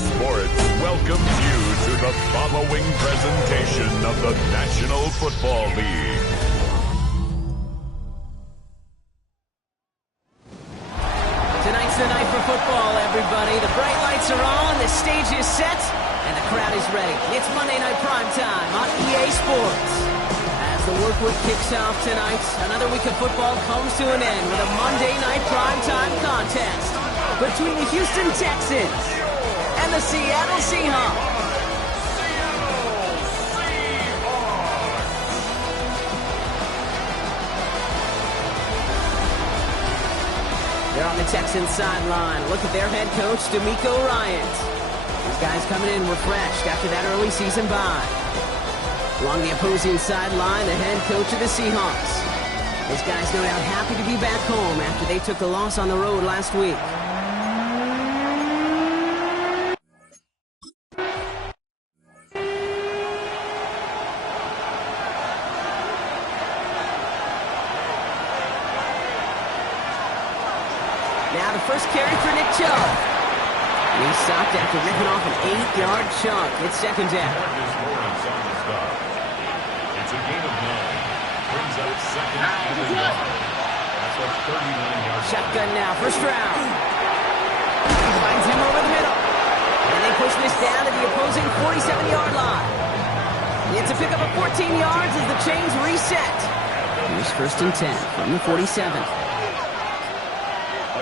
Sports welcomes you to the following presentation of the National Football League. Tonight's the night for football, everybody. The bright lights are on, the stage is set, and the crowd is ready. It's Monday Night Primetime on EA Sports. As the work week kicks off tonight, another week of football comes to an end with a Monday Night Primetime contest between the Houston Texans and the Seattle Seahawks. They're on the Texans sideline. Look at their head coach, D'Amico Ryans. These guys coming in refreshed after that early season bye. Along the opposing sideline, the head coach of the Seahawks. These guys no doubt happy to be back home after they took the loss on the road last week. Now the first carry for Nick Chubb. He stopped after ripping off an 8-yard chunk. It's second down. It's a gain of 9. Brings up second and a yard. That's a 39-yard. Shotgun now, first round. Finds him over the middle. And they push this down to the opposing 47-yard line. It's a pickup of 14 yards as the chains reset. Here's first and 10 from the 47.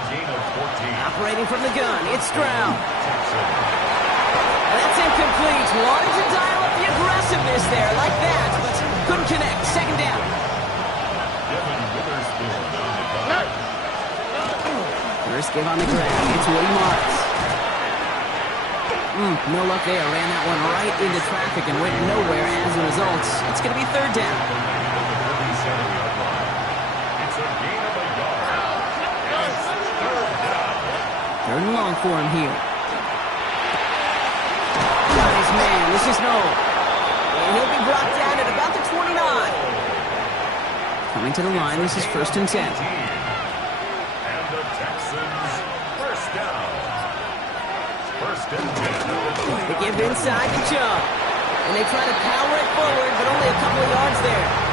Operating from the gun, it's Stroud. And that's incomplete. Wanted to dial up the aggressiveness there like that, but couldn't connect. Second down. First give on the ground. It's Woody Marks. No luck there. Ran that one right into traffic and went nowhere as a result. It's going to be third down. Third and long for him here. Got his man. This is Noel. And he'll be brought down at about the 29. Coming to the line, this is first and 10. And the Texans first down. First and 10. They give inside to Chubb. And they try to power it forward, but only a couple of yards there.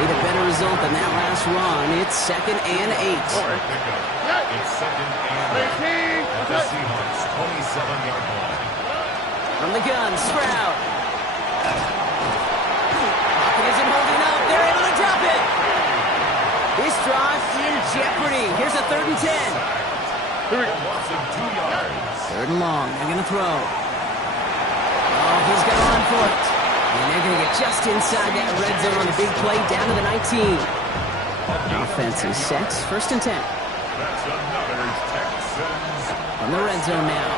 Need a better result than that last run. It's second and 8. It's second and 8 at the Seahawks 27-yard line. From the gun, Stroud. Pocket isn't holding up. They're able to drop it. This drive in jeopardy. Here's a third and 10. Third and long. They're going to throw. Oh, he's going to run for it. And they're going to get just inside that red zone on a big play down to the 19. Offense is set. First and 10. That's another Texans. From the red zone now.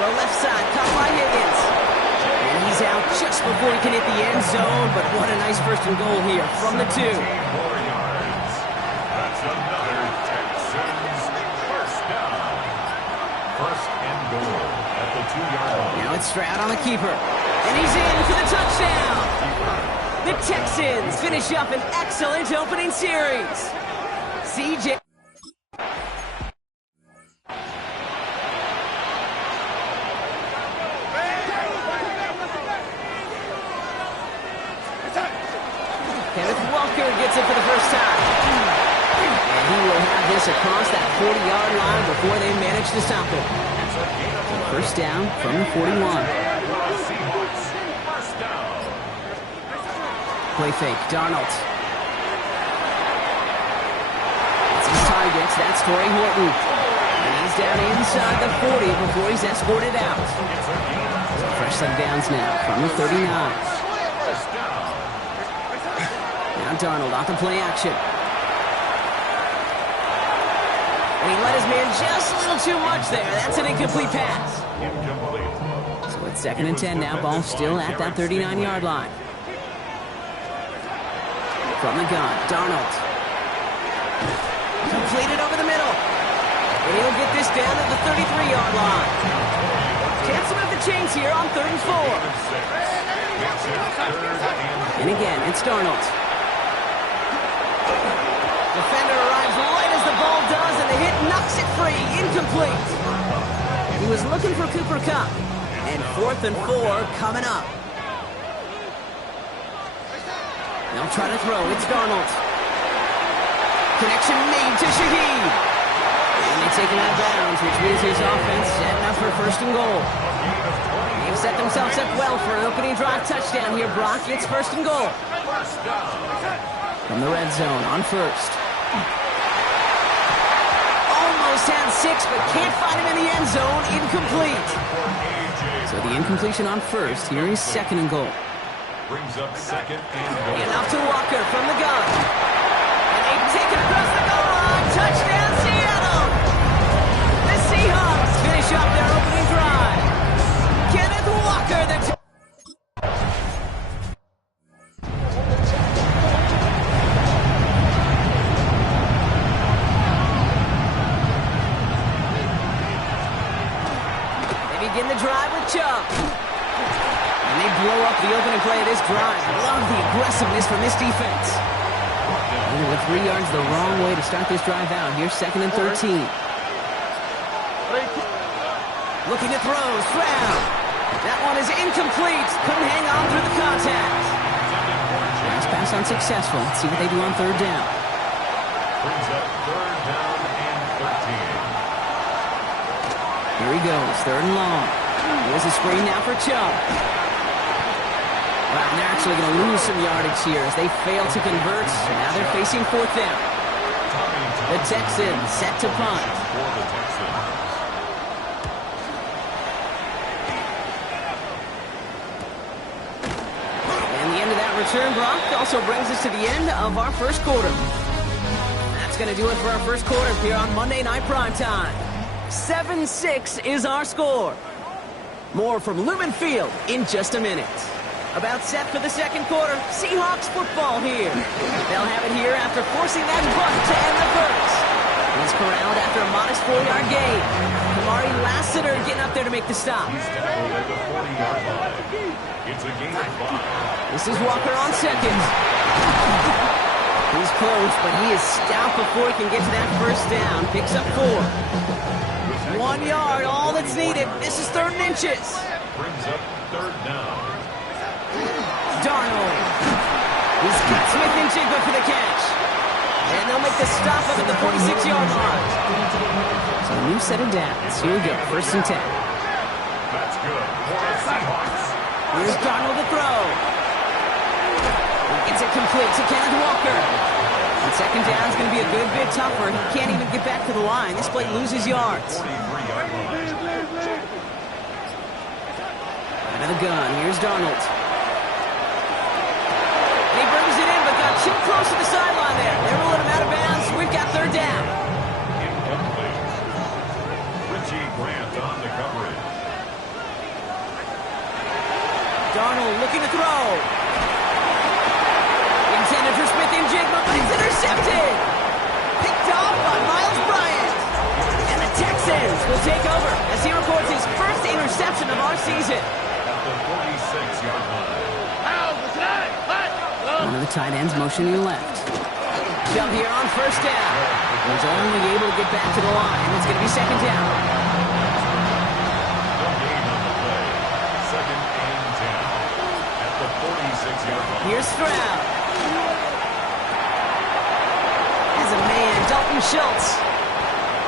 Throw left side, caught by Higgins. And he's out just before he can hit the end zone, but what a nice first and goal here from the 2. 4 yards. That's another Texans first down. First and goal at the 2-yard line. Now it's Stroud on the keeper. And he's in for the touchdown. The Texans finish up an excellent opening series. CJ. Kenneth Walker gets it for the first time. And he will have this across that 40-yard line before they manage to stop it. First down from the 41. Play fake, Darnold. That's his targets, that's Torrey Horton. And he's down inside the 40 before he's escorted out. So fresh set of downs now from the 39. Now Darnold off the play action. And he let his man just a little too much there. That's an incomplete pass. So it's second and 10 now. Ball still at that 39-yard line. From the gun, Darnold. Completed over the middle. And he'll get this down at the 33-yard line. Chance to move the chains here on 3rd and 4. And again, it's Darnold. Defender arrives right as the ball does, and the hit knocks it free. Incomplete. He was looking for Cooper Kupp. And 4th and 4 coming up. They'll try to throw. It's Darnold. Connection made to Shaheed. And they take him out of bounds, which means his offense setting up for 1st and goal. They've set themselves up well for an opening drive touchdown here, Brock. It's 1st and goal. From the red zone on 1st. Almost had 6, but can't find him in the end zone. Incomplete. So the incompletion on 1st. Here is 2nd and goal. Brings up 2nd and goal. Enough to Walker from the gun. And they take it across the goal line. Touchdown, Seattle! The Seahawks finish up their opening drive. Kenneth Walker, the they begin the drive with Chubb. And they blow up the opening play of this drive. Love the aggressiveness from this defense. Only with 3 yards the wrong way to start this drive out. Here's 2nd and 13. Looking to throw. Stroud. That one is incomplete. Couldn't hang on through the contact. Last pass unsuccessful. Let's see what they do on 3rd down. Brings up 3rd down and 13. Here he goes. 3rd and long. Here's a screen now for Chubb. Wow, and they're actually going to lose some yardage here as they fail to convert. Now they're facing 4th down. The Texans set to punt. And the end of that return, Brock, also brings us to the end of our 1st quarter. That's going to do it for our 1st quarter here on Monday Night Primetime. 7-6 is our score. More from Lumen Field in just a minute. About set for the 2nd quarter. Seahawks football here. They'll have it here after forcing that bunt to end the 1st. He's corralled after a modest 4-yard gain. Kamari Lassiter getting up there to make the stop. He's tackled at the 40-yard line. It's a gain of 5. This is Walker on 2nd. He's close, but he is stout before he can get to that 1st down. Picks up 4. 1 yard, all that's needed. This is 3rd and inches. Brings up 3rd down. Darnold. He's got Smith and Jigba for the catch. And they'll make the stop up at the 46-yard line. So a new set of downs. Here we go, 1st and 10. That's good for the Seahawks. Here's Darnold to throw. It's it complete to Kenneth Walker. And 2nd down is going to be a good bit tougher. He can't even get back to the line. This play loses yards. 43-yard line. Out of the gun, here's Darnold. He brings it in, but got too close to the sideline there. They're rolling him out of bounds. We've got 3rd down. Incomplete. Richie Grant on the coverage. Darnold looking to throw. Intended for Smith and Jigba, but it's intercepted. Picked off by Miles Bryant. And the Texans will take over as he records his 1st interception of our season. At the 46-yard line. One of the tight ends motioning left. Jump here on 1st down. He's only able to get back to the line. It's going to be 2nd down. No gain on the play. 2nd and 10. At the 46-yard line. Here's Stroud. As a man, Dalton Schultz.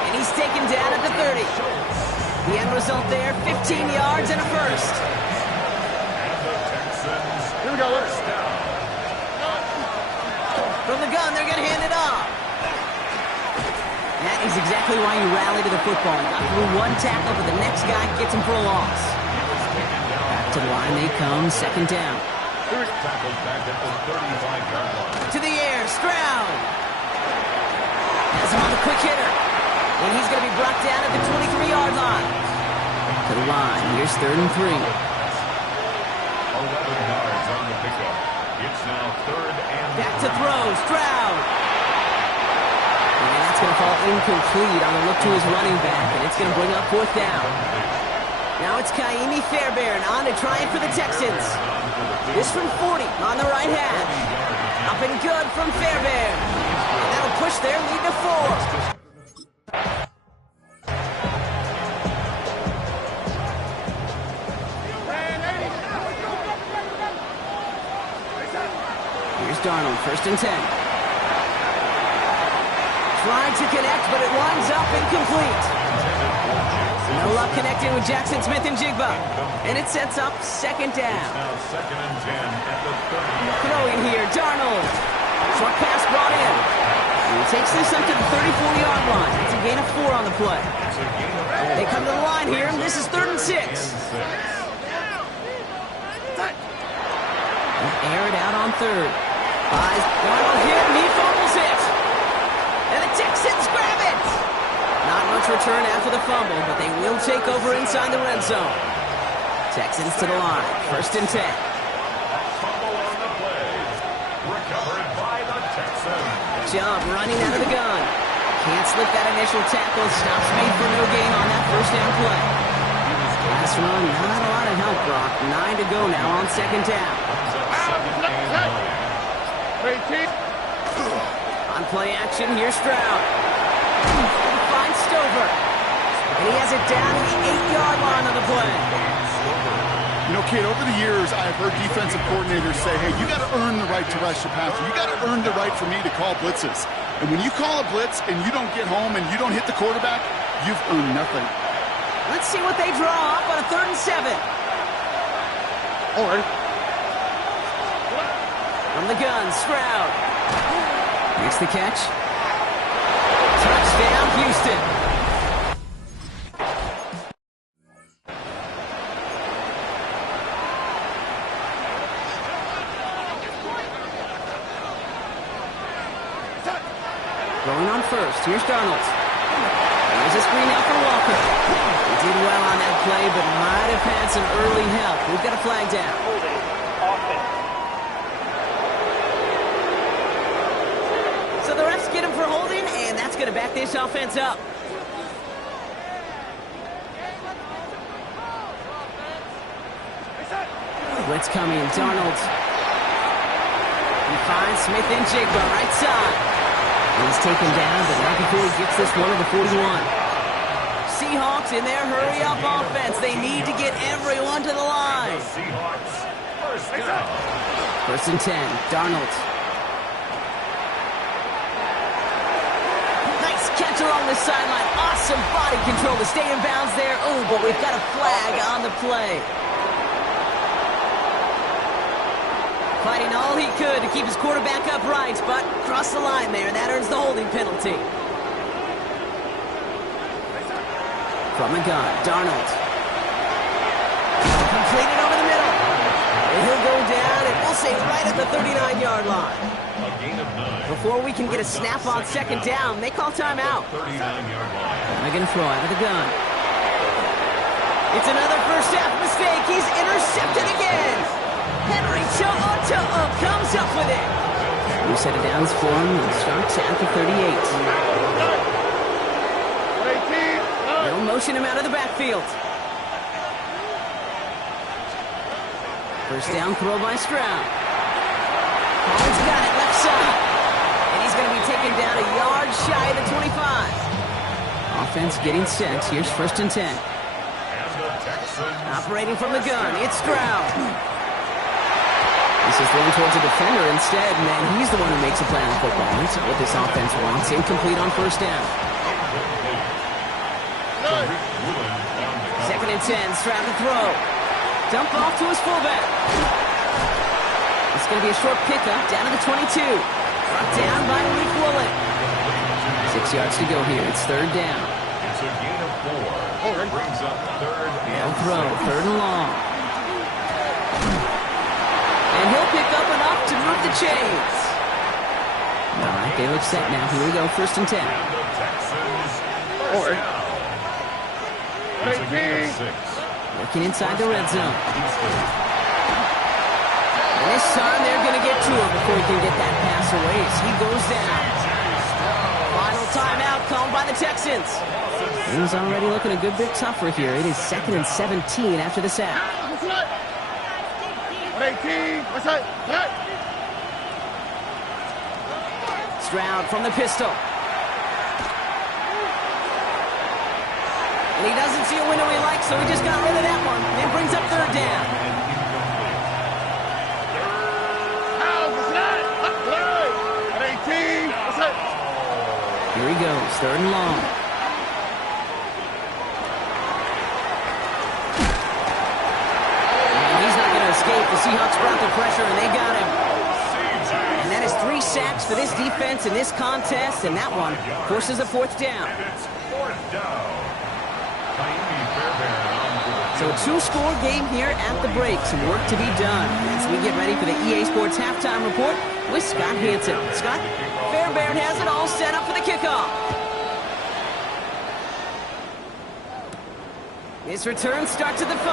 And he's taken down at the 30. The end result there, 15 yards and a 1st. And the Texans. Here we go. First down. From the gun, they're going to hand it off. That is exactly why you rally to the football. He got through one tackle, but the next guy gets him for a loss. Back to the line they come, 2nd down. Tackled back at the 35-yard line. To the air, Stroud. Has him on the quick hitter. And he's going to be brought down at the 23-yard line. To the line, here's 3rd and 3. 11 yards on the pickup. It's now 3rd and Back to throw, Stroud. And that's going to fall incomplete on a look to his running back, and it's going to bring up fourth down. Now it's Kaimi Fairbairn on to try it for the Texans. This from 40 on the right hash. Up and good from Fairbairn. And that'll push their lead to 4. Here's Darnold, 1st and 10. Trying to connect, but it winds up incomplete. No luck connecting with Jackson Smith and Jigba. And it sets up 2nd down. Now 2nd and 10 at the 30-yard. Throwing here, Darnold. Short pass brought in. And he takes this up to the 34-yard line. It's a gain of 4 on the play. They come to the line here, and this is 3rd and 6. Air it out on 3rd. Darnold hit, and he fumbles it. And the Texans grab it. Not much return after the fumble, but they will take over inside the red zone. Texans to the line, 1st and 10. Fumble on the play. Recovered by the Texans. Jump running out of the gun. Can't slip that initial tackle. Stops made for no gain on that 1st down play. Last run, not a lot of help, Brock. 9 to go now on 2nd down. On play action, here's Stroud. Finds Stover. And he has it down to the 8-yard line on the play. You know, kid, over the years, I've heard defensive coordinators say, hey, you got to earn the right to rush the passer. You got to earn the right for me to call blitzes. And when you call a blitz and you don't get home and you don't hit the quarterback, you've earned nothing. Let's see what they draw up on a 3rd and 7. All right. From the gun, Stroud. Makes the catch. Touchdown, Houston. Going on 1st. Here's Darnold. There's a screen out for Walker. He did well on that play, but might have had some early help. We've got a flag down. So the refs get him for holding, and that's going to back this offense up. Blitz coming. Darnold. He finds Smith and Jigba right side. He's taken down, but not before he gets this one to the 41. Seahawks in their hurry-up offense. They need to get everyone to the line. Seahawks, 1st down. 1st and 10. Darnold. Nice catch along the sideline. Awesome body control to stay in bounds there. Oh, but we've got a flag on the play. Fighting all he could to keep his quarterback upright, but crossed the line there. That earns the holding penalty. From the gun, Darnold. Completed over the middle. And he'll go down, and we'll say right at the 39-yard line. A gain of 9. Before we can get a snap on 2nd down, they call timeout. 39-yard line. They're going to throw out of the gun. It's another first half mistake. He's intercepted again. Henry comes up with it. We set it down for him and starts at the 38. They'll motion him out of the backfield. 1st down throw by Stroud. Collins got it left side. And he's going to be taken down a yard shy of the 25. Offense getting set. Here's 1st and 10. Operating from the gun, it's Stroud. This is thrown towards a defender instead, and then he's the one who makes a play on the football. That's what this offense wants. Incomplete on 1st down. 2nd and 10, Stroud to throw. Dump off to his fullback. It's going to be a short pickup down to the 22. Brought down by Malik Woolen. 6 yards to go here. It's 3rd down. It's a gain of 4. Brings up 3rd and throw, 3rd and long. And he'll pick up enough to move the chains. All right, they look set now. Here we go, 1st and 10. Or working inside the red zone. And this time they're going to get to him before he can get that pass away as he goes down. Final timeout called by the Texans. Things already looking a good bit tougher here. It is 2nd and 17 after the sack. Stroud from the pistol. And he doesn't see a window he likes, so he just got rid of that one. And brings up 3rd down. Here he goes, 3rd and long. And he's not going to escape. The Seahawks brought the pressure, and they got him. And that is 3 sacks for this defense in this contest, and that one forces a 4th down. So a 2-score game here at the break. Some work to be done as we get ready for the EA Sports Halftime Report with Scott Hansen. Scott, Fairbairn has it all set up for the kickoff. This return starts at the 5.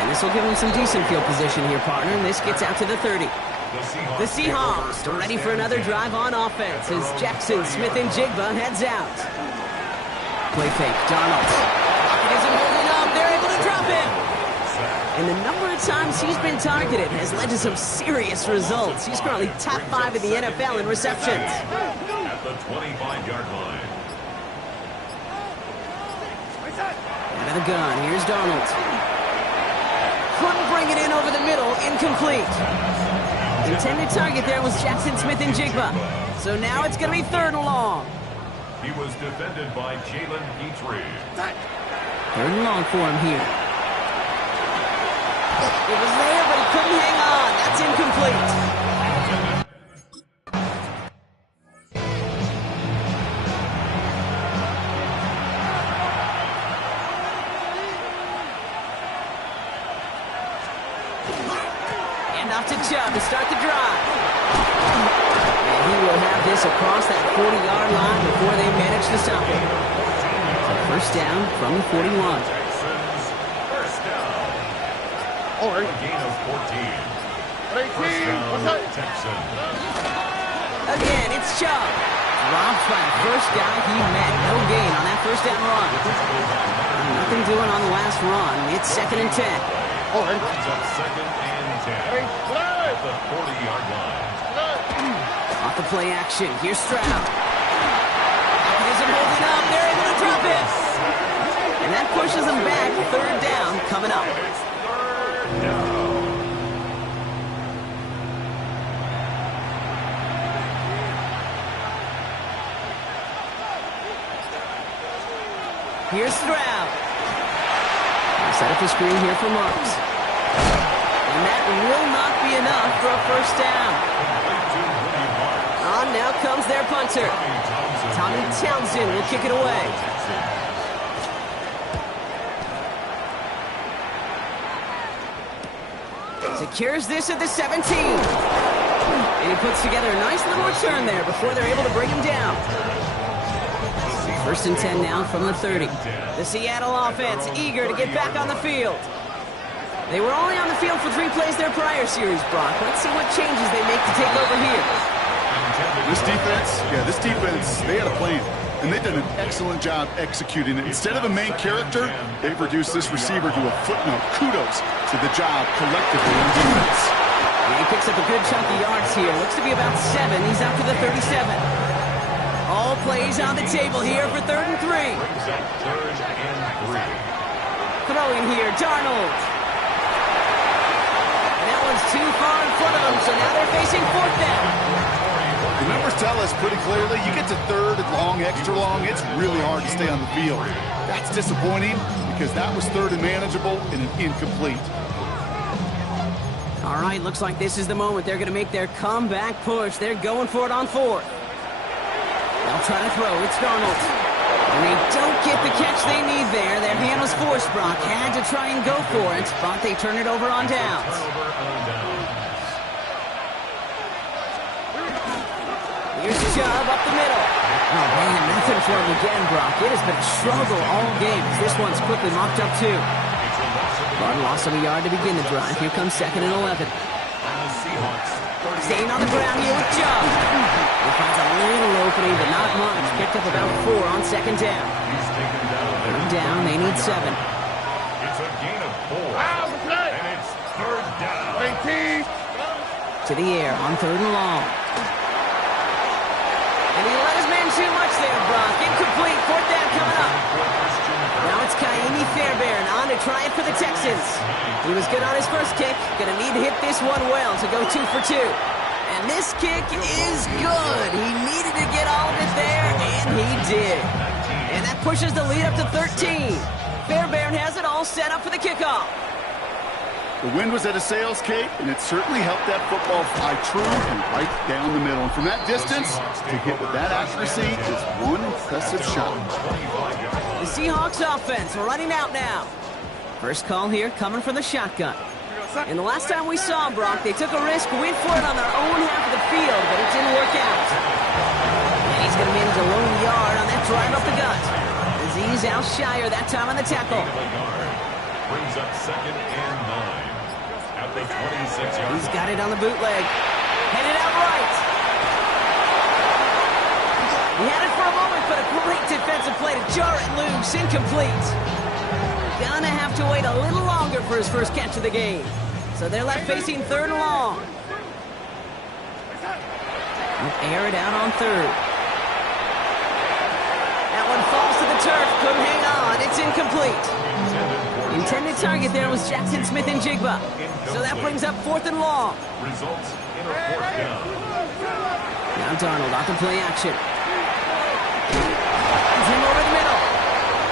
And this will give him some decent field position here, partner. And this gets out to the 30. The Seahawks are ready for another drive on offense as Jackson, Smith, and Jigba heads out. Play fake, Donald. Isn't holding up. They're able to drop him. And the number of times he's been targeted has led to some serious results. He's currently top 5 in the NFL in receptions. At the 25-yard line. Out of the gun. Here's Donald. Couldn't bring it in over the middle. Incomplete. Intended target there was Jackson, Smith, and Jigba. So now it's going to be 3rd and long. He was defended by Jalen Petrie. 3rd and long for him here. It was there, but he couldn't hang on. That's incomplete. And off to Chubb to start the drive. And he will have this across that 40-yard line before they manage to stop him. So 1st down from the 41. A gain of 14. First down, Texans. Again, it's Chubb. Dropped by the first guy he met. No gain on that 1st down run. Nothing doing on the last run. It's 2nd and 10. Brings up 2nd and 10. At the 40-yard line. Off the play action. Here's Stroud. Isn't holding up. They're able to drop it. And that pushes them back. 3rd down coming up. Here's Stroud. Set up the screen here for Marks. And that will not be enough for a 1st down. On now comes their punter. Tommy Townsend will kick it away. Secures this at the 17. And he puts together a nice little return there before they're able to bring him down. 1st and 10 now from the 30. The Seattle offense eager to get back on the field. They were only on the field for 3 plays their prior series, Brock. Let's see what changes they make to take over here. This defense, they had a plan. And they've done an excellent job executing it. Instead of a main character, they've reduced this receiver to a footnote. Kudos to the job collectively on defense. And he picks up a good chunk of yards here. Looks to be about 7. He's out to the 37. All plays on the table here for 3rd and 3. Brings up 3rd and 3. Throwing here, Darnold. And that one's too far in front of them, so now they're facing 4th down. The numbers tell us pretty clearly, you get to 3rd and long, extra long, it's really hard to stay on the field. That's disappointing because that was 3rd and manageable and an incomplete. All right, looks like this is the moment. They're going to make their comeback push. They're going for it on 4th. They'll try to throw. It's Darnold. And they don't get the catch they need there. Their hand was forced, Brock. Had to try and go for it, but they turn it over on downs. Here's Chubb up the middle. Oh, man, nothing for him again, Brock. It has been a struggle all game. This one's quickly mocked up, too. Barton lost a yard to begin the drive. Here comes 2nd and 11. Staying on the ground here with Chubb. He finds a little opening up about 4 on second down. He's taken down. Third down, they need 7. It's a gain of 4. And it's third down. To the air on 3rd and long. And he let his man too much there, Brock. Incomplete. 4th down coming up. Now it's Kaimi Fairbairn on to try it for the Texans. He was good on his first kick. Gonna need to hit this one well to go 2 for 2. And this kick is good. He needed to get all of it there, and he did. And that pushes the lead up to 13. Fairbairn has it all set up for the kickoff. The wind was at a sails, Kate, and it certainly helped that football fly true and right down the middle. And from that distance, to hit with that accuracy is one impressive shot. The Seahawks offense running out now. First call here coming from the shotgun. And the last time we saw Brock, they took a risk, went for it on their own half of the field, but it didn't work out. And he's going to manage a lone yard on that drive up the gut. Aziz Al-Shire that time on the tackle. Brings up 2nd and 9. At the 26-yard line. He's got it on the bootleg. Headed out right. He had it for a moment, but a great defensive play to jar it loose. Incomplete. Gonna have to wait a little longer for his first catch of the game. So they're left facing 3rd and long. He'll air it out on 3rd. That one falls to the turf. Couldn't hang on. It's incomplete. Intended target there was Jackson Smith and Jigba. So that brings up 4th and long. Results in a 4th down. Now Darnold off the play action. Runs him over the middle.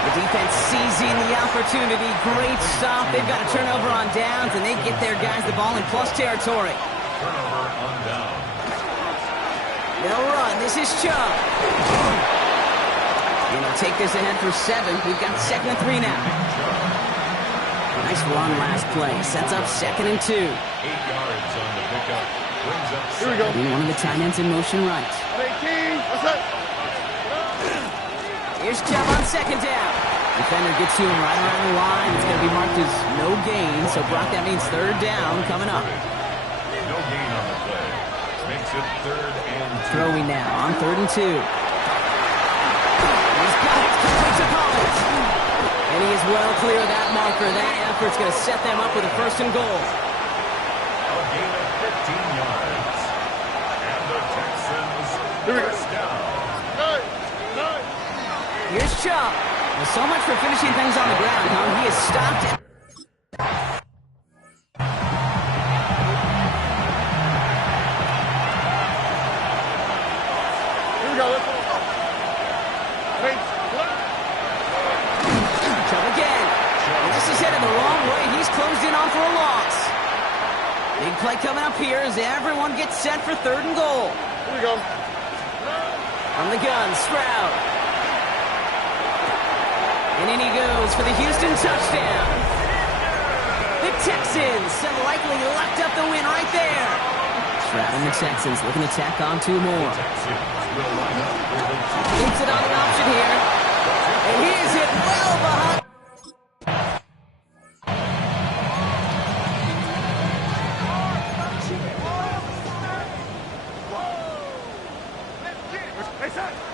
The defense seizing the opportunity. Great stop. They've got a turnover on downs, and they get their guys the ball in plus territory. Turnover on down. They'll run. This is Chubb. And they'll take this ahead for 7. We've got 2nd and 3 now. Nice run last play. Sets up 2nd and 2. 8 yards on the pickup. Brings up Here we go. And one of the tight ends in motion right. Here's Chubb on 2nd down. Defender gets to him right around the line. It's going to be marked as no gain. So, Brock, that means 3rd down coming up. No gain on the play. Makes it 3rd and 2. Throwing now on 3rd and 2. He's got it. Completes opponent. And he is well clear of that marker. That effort's going to set them up with a 1st and goal. A gain of 15 yards. And the Texans first down. Here's Chubb. Well, so much for finishing things on the ground, huh? He has stopped it. Here we go. Chubb again. And this is headed the wrong way. He's closed in on for a loss. Big play coming up here as everyone gets set for 3rd and goal. Here we go. From the gun, Stroud. And in he goes for the Houston touchdown. The Texans have likely locked up the win right there. Stroud and the Texans looking to tack on 2 more. Keeps it on an option here. And he is hit well behind.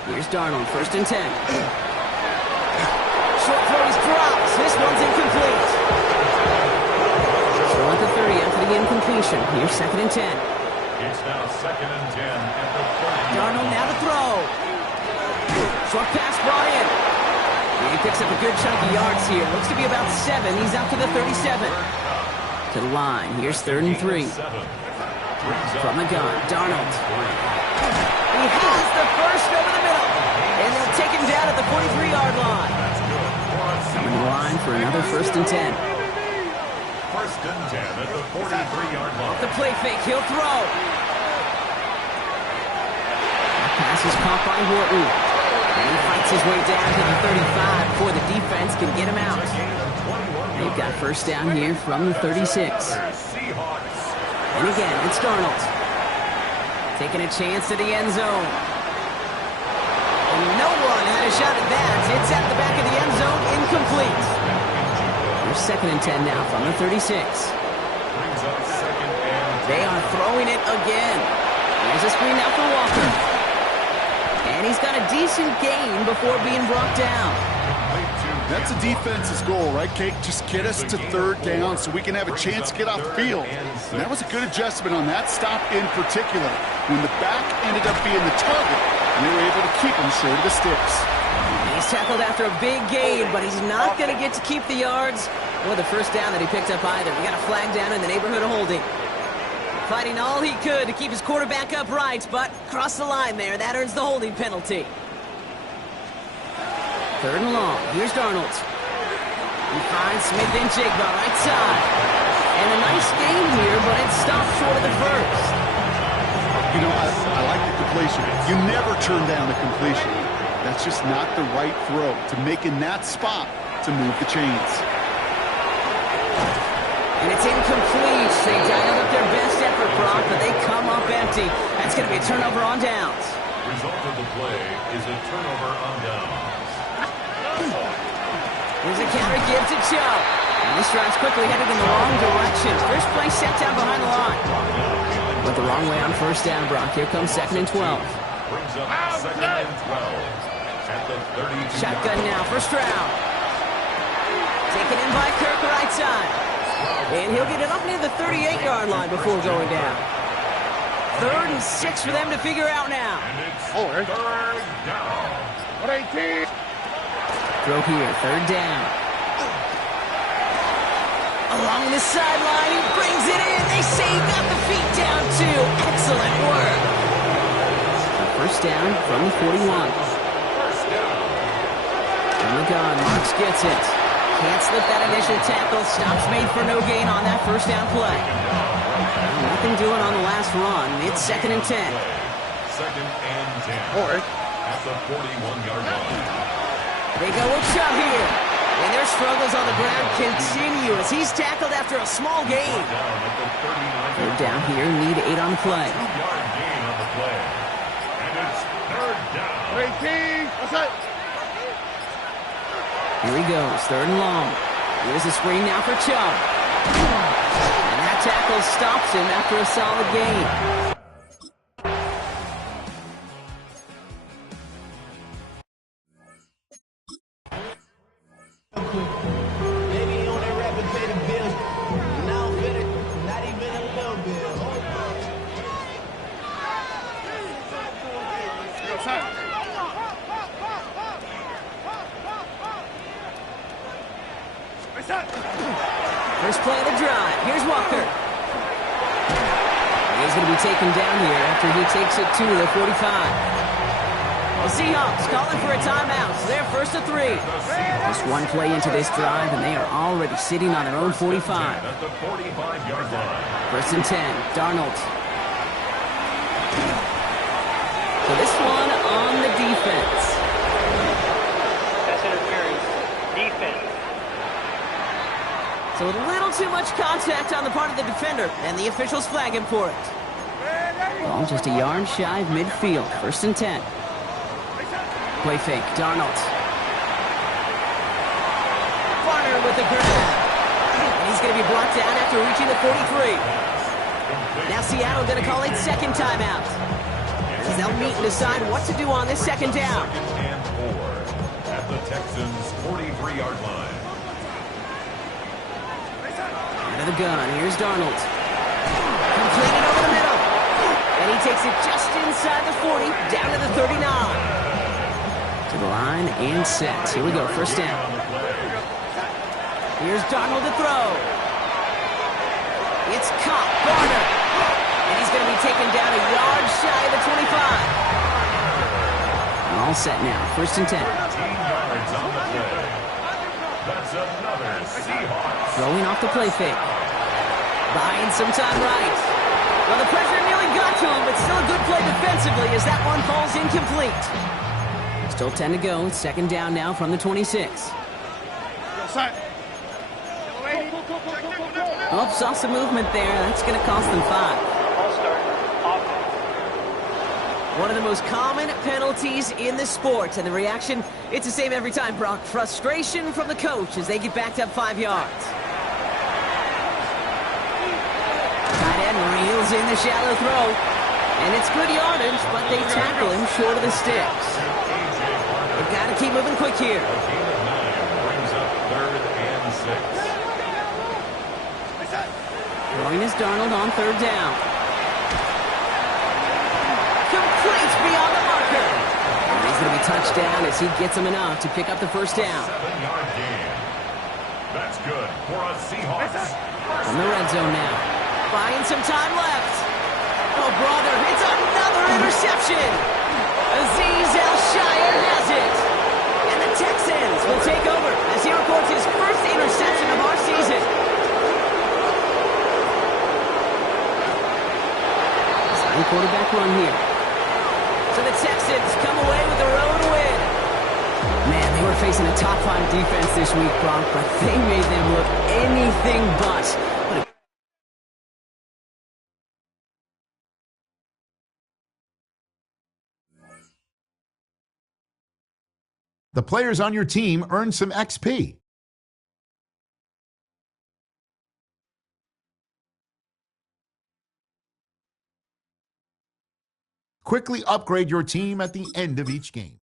Here's Darnold, 1st and 10. Short throw is dropped. This one's incomplete. Still at the 30 after the incompletion. Here's 2nd and 10. It's now 2nd and 10 at the 30. Darnold now to throw. Short pass brought in. And he picks up a good chunk of yards here. Looks to be about 7. He's out to the 37. To the line. Here's 3rd and 3. From the gun, Darnold. He has the first over the middle. And they'll take him down at the 43-yard line. Coming to the line for another 1st and 10. 1st and 10 at the 43-yard line. The play fake, he'll throw. That pass is caught by Horton. And he fights his way down to the 35 before the defense can get him out. They've got 1st down here from the 36. And again, it's Darnold. Taking a chance to the end zone. And no one had a shot at that. It's at the back of the end zone, incomplete. They're 2nd and 10 now from the 36. They are throwing it again. There's a screen now for Walker. And he's got a decent gain before being brought down. That's a defense's goal, right, Kate? Just get us to third down so we can have a chance to get off the field. And that was a good adjustment on that stop in particular, when the back ended up being the target, and they were able to keep him short of the sticks. He's tackled after a big gain, but he's not going to get to keep the yards or the first down that he picked up either. We got a flag down in the neighborhood of holding. Fighting all he could to keep his quarterback upright, but crossed the line there. That earns the holding penalty. Third and long. Here's Darnold. He finds Smith and Jigba right side. And a nice gain here, but it stopped short of the first. You know, I like the completion. You never turn down a completion. That's just not the right throw to make in that spot to move the chains. And it's incomplete. They dialed up their best effort, Brock, but they come up empty. That's going to be a turnover on downs. Result of the play is a turnover on downs. There's a counter give to Chubb. And this drive's quickly headed in the wrong direction. First play set down behind the line. Went the wrong way on first down, Brock. Here comes 2nd and 12. Brings up 2nd and 12. At the 32. Shotgun now, first round. Taken in by Kirk right side. And he'll get it up near the 38-yard line before going down. 3rd and 6 for them to figure out now. And it's 3rd down. 118. Throw here, 3rd down. Along the sideline, he brings it in. They say he got the feet down too. Excellent work. First down from the 41. From the gun, Marks gets it. Can't slip that initial tackle. Stops made for no gain on that first down play. Nothing doing on the last run. It's 2nd and 10. 2nd and 10. At the 41-yard line. They go with Chubb here. And their struggles on the ground continue as he's tackled after a small gain. Third down here, need 8 on the play. 2-yard gain on the play. And it's 3rd down. Here he goes, 3rd and long. Here's a screen now for Chubb. And that tackle stops him after a solid gain. First play of the drive. Here's Walker. He's going to be taken down here after he takes it to the 45. The Seahawks calling for a timeout. So they're 1st and 3. Just one play into this drive, and they are already sitting on their own 45. At the 45-yard line. 1st and 10. Darnold. So this one on the defense. Pass interference. Defense. So a little too much contact on the part of the defender, and the officials flag him for it. Ball just a yard shy of midfield. 1st and 10. Play fake. Darnold. Varner with the grab. And he's going to be brought down after reaching the 43. Now Seattle going to call it 2nd timeout. As they'll meet and decide what to do on this 2nd down. 2nd and 4 at the Texans' 43-yard line. Out of the gun, here's Darnold. Completed over the middle. And he takes it just inside the 40, down to the 39. To the line and set. Here we go, 1st down. Here's Darnold to throw. It's caught, Varner. And he's going to be taken down a yard shy of the 25. All set now, 1st and 10. 13 yards on the play. That's another Seahawks. Throwing off the play fake. Buying some time right. Well, the pressure nearly got to him, but still a good play defensively as that one falls incomplete. Still 10 to go. 2nd down now from the 26. Oh, saw some movement there. That's going to cost them 5. One of the most common penalties in the sport, and the reaction, it's the same every time, Brock. Frustration from the coach as they get backed up 5 yards. Tight end reels in the shallow throw. And it's good yardage, but they tackle him short of the sticks. They've got to keep moving quick here. Brings up 3rd and 6. Throwing is Darnold on 3rd down. Complete beyond the marker. And he's going to be touchdown as he gets him enough to pick up the 1st down. 7-yard gain. That's good for a Seahawks. From the red zone now. Buying some time left. Oh, brother, it's another interception. Azeez Al-Shire has it. And the Texans will take over as he records his first interception of our season. Design quarterback run here. So the Texans come away with a road win. Man, they were facing a top 5 defense this week, Bronk, but they made them look anything but. The players on your team earn some XP. Quickly upgrade your team at the end of each game.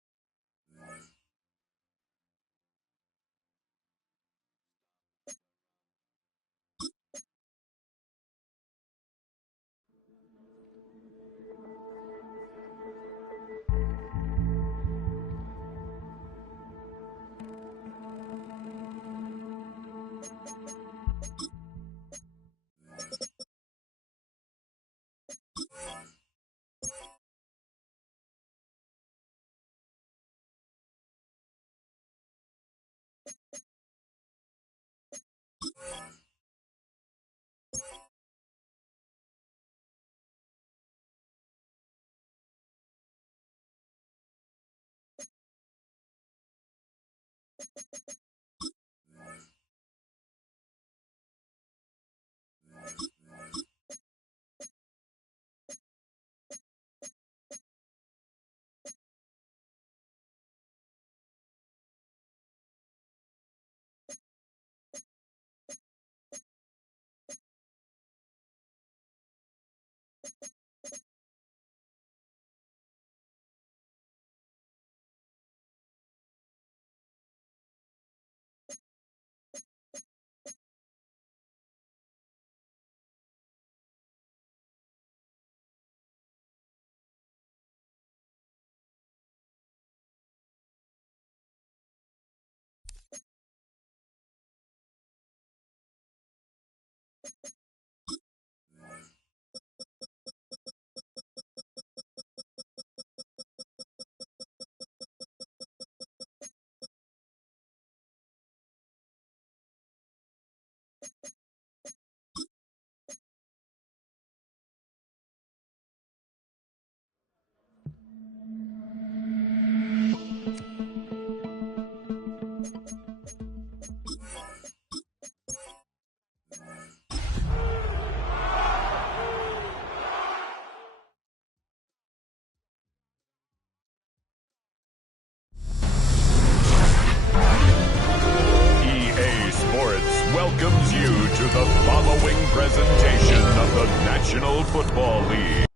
Welcomes you to the following presentation of the National Football League.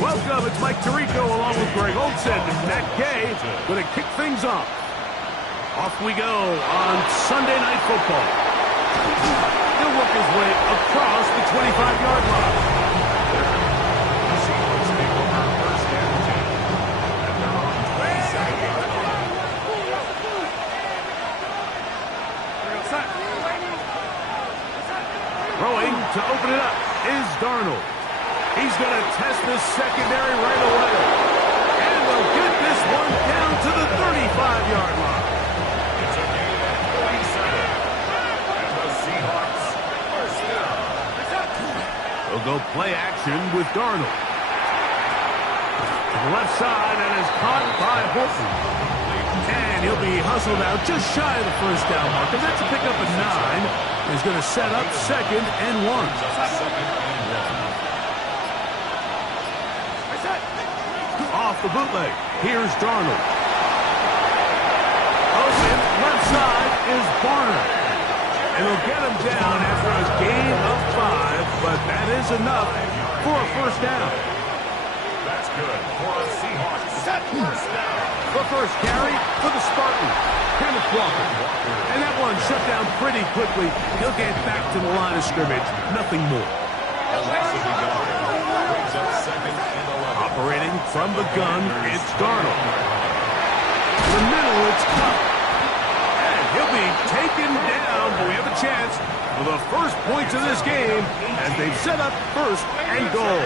Welcome, it's Mike Tirico along with Greg Olsen and Matt Gay going to kick things off. Off we go on Sunday Night Football. He'll work his way across the 25-yard line. Throwing to open it up is Darnold. He's going to test this secondary right away. And they'll get this one down to the 35-yard line. It's a gain at 47. And the Seahawks first down. They'll go play action with Darnold. To the left side and is caught by Horton. And he'll be hustled out just shy of the first down mark. And that's a pickup of 9. He's going to set up 2nd and 1. Off the bootleg. Here's Darnold. Open left side is Barner. And he'll get him down after a gain of 5, but that is enough for a first down. That's good for a Seahawks first down. The first carry for the Spartans. Kenneth Walker. And that one shut down pretty quickly. He'll get back to the line of scrimmage. Nothing more. Brings up second and 11. Operating from the gun, it's Darnold. In the middle, it's Cup. And he'll be taken down, but we have a chance for the first points of this game as they've set up first and goal.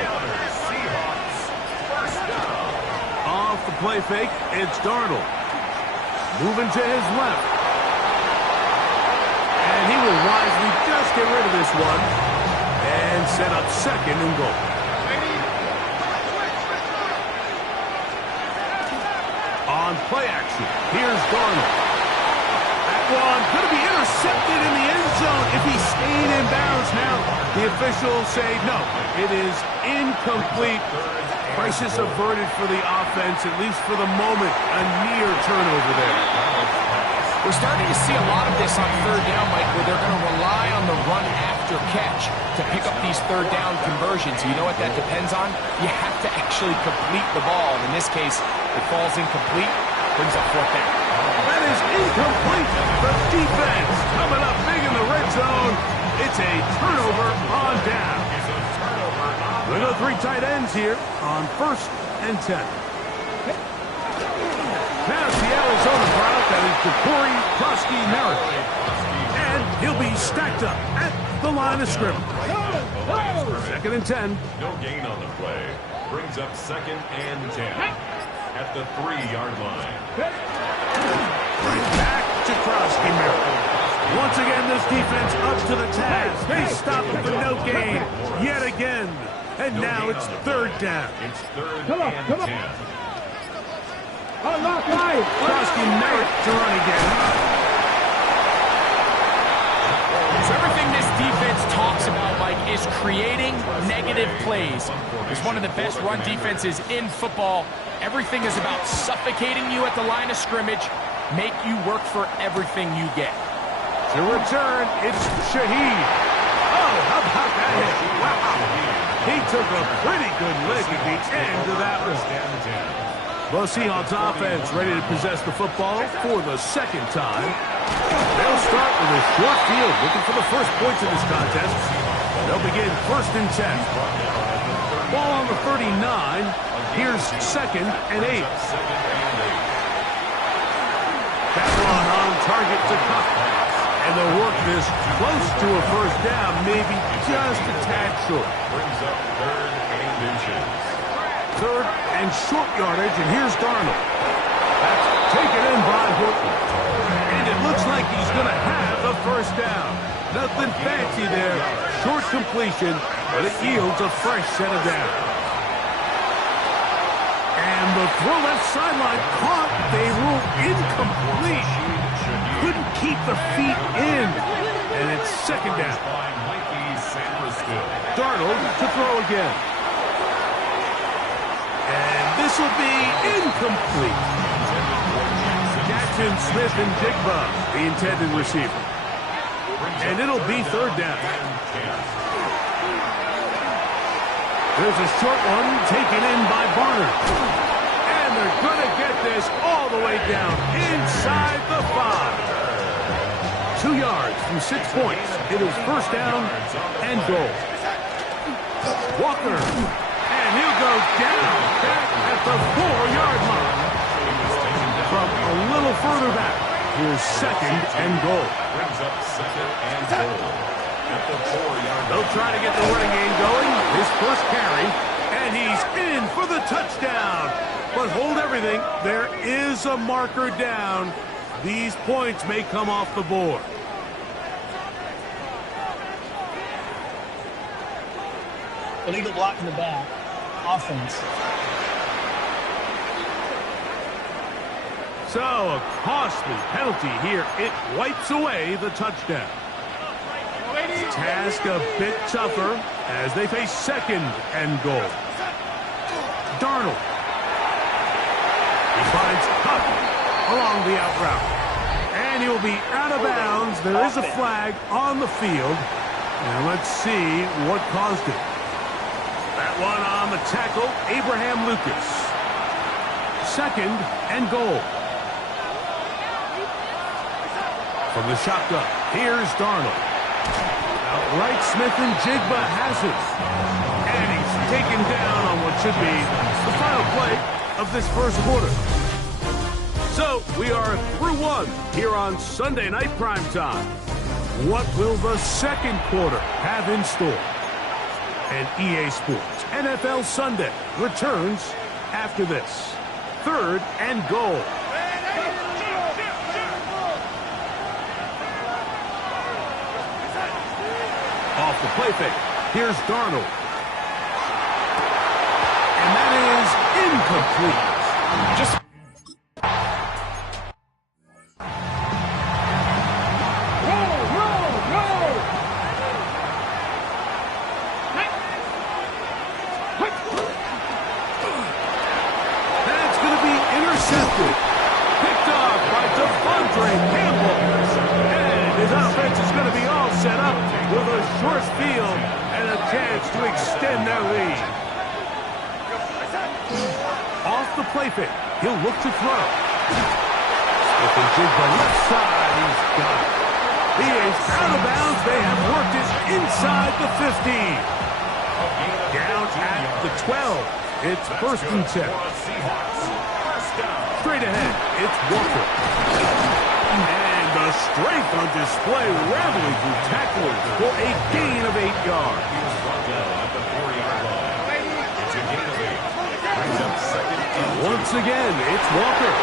Seahawks first down. Off the play fake, it's Darnold. Moving to his left. And he will wisely just get rid of this one and set up second and goal. On play action, here's Darnold. That one going to be intercepted in the end zone if he stayed in bounds. Now, the officials say no, it is incomplete. Crisis averted for the offense, at least for the moment. A near turnover there. We're starting to see a lot of this on third down, Mike, where they're going to rely on the run after catch to pick up these third down conversions. You know what that depends on? You have to actually complete the ball. In this case, it falls incomplete, brings up fourth down. That is incomplete. The defense coming up big in the red zone. It's a turnover on down. We go 3 tight ends here on 1st and 10. Now it's the Arizona product, that is Corey Krosky-Merritt. And he'll be stacked up at the line of scrimmage. 2nd and 10. No gain on the play. Brings up second and 10 at the 3-yard line. Right back to Krosky-Merritt. Once again, this defense up to the task. They stop him for no gain yet again. And now it's 3rd down. It's 3rd and 10. Krosky-Merritt to run again. So everything this defense talks about, Mike, is creating negative plays. It's one of the best run defenses in football. Everything is about suffocating you at the line of scrimmage, make you work for everything you get. To return, it's Shaheed. Oh, how about that hit? Wow. He took a pretty good lick at the end of that one. The Seahawks offense ready to possess the football for the 2nd time. They'll start with a short field, looking for the first points in this contest. They'll begin 1st and 10. Ball on the 39. Here's 2nd and 8. That one on target to Cup. And they'll work this close to a first down, maybe just a tad short. Brings up 3rd and inches. 3rd and short yardage, and here's Darnold. That's taken in by Horton. And it looks like he's going to have the first down. Nothing fancy there. Short completion, but it yields a fresh set of downs. And the throw left sideline caught. They rule incomplete. Couldn't keep the feet in. And it's 2nd down. Darnold to throw again. And this will be incomplete. Jackson Smith and Jigba, the intended receiver. And it'll be 3rd down. There's a short one taken in by Barner. And they're going to get this all the way down inside the 5. 2 yards from 6 points. It is 1st down and goal. Walker. And he'll go down back at the 4-yard line. From a little further back, here's 2nd and goal. Brings up 2nd and goal at the 4-yard line. They'll try to get the running game going. His first carry. And he's in for the touchdown. But hold everything. There is a marker down. These points may come off the board. Illegal block in the back. Offense. So, a costly penalty here. It wipes away the touchdown. Task a bit tougher as they face 2nd and goal. Darnold. He finds Cup along the out route. And And he will be out of bounds. There is a flag on the field. And let's see what caused it. That one on the tackle, Abraham Lucas. 2nd and goal. From the shotgun, here's Darnold. Outright Smith and Jigba has it. And he's taken down on what should be the final play of this first quarter. So, we are through one here on Sunday Night Primetime. What will the second quarter have in store? And EA Sports NFL Sunday returns after this. 3rd and goal. Off the play fake. Here's Darnold. And that is incomplete. Just that's going to be intercepted. Picked off by Devondre Campbell. And his offense is going to be all set up with a short field and a chance to extend their lead. Off the play fake. He'll look to throw. Smith and Jigba left side. He's got it. He is out of bounds. They have worked it inside the 15. Down at the 12. It's 1st and 10. Straight ahead. It's Walker. And the strength on display, rambling through tacklers for a gain of 8 yards. Once again, it's Walker.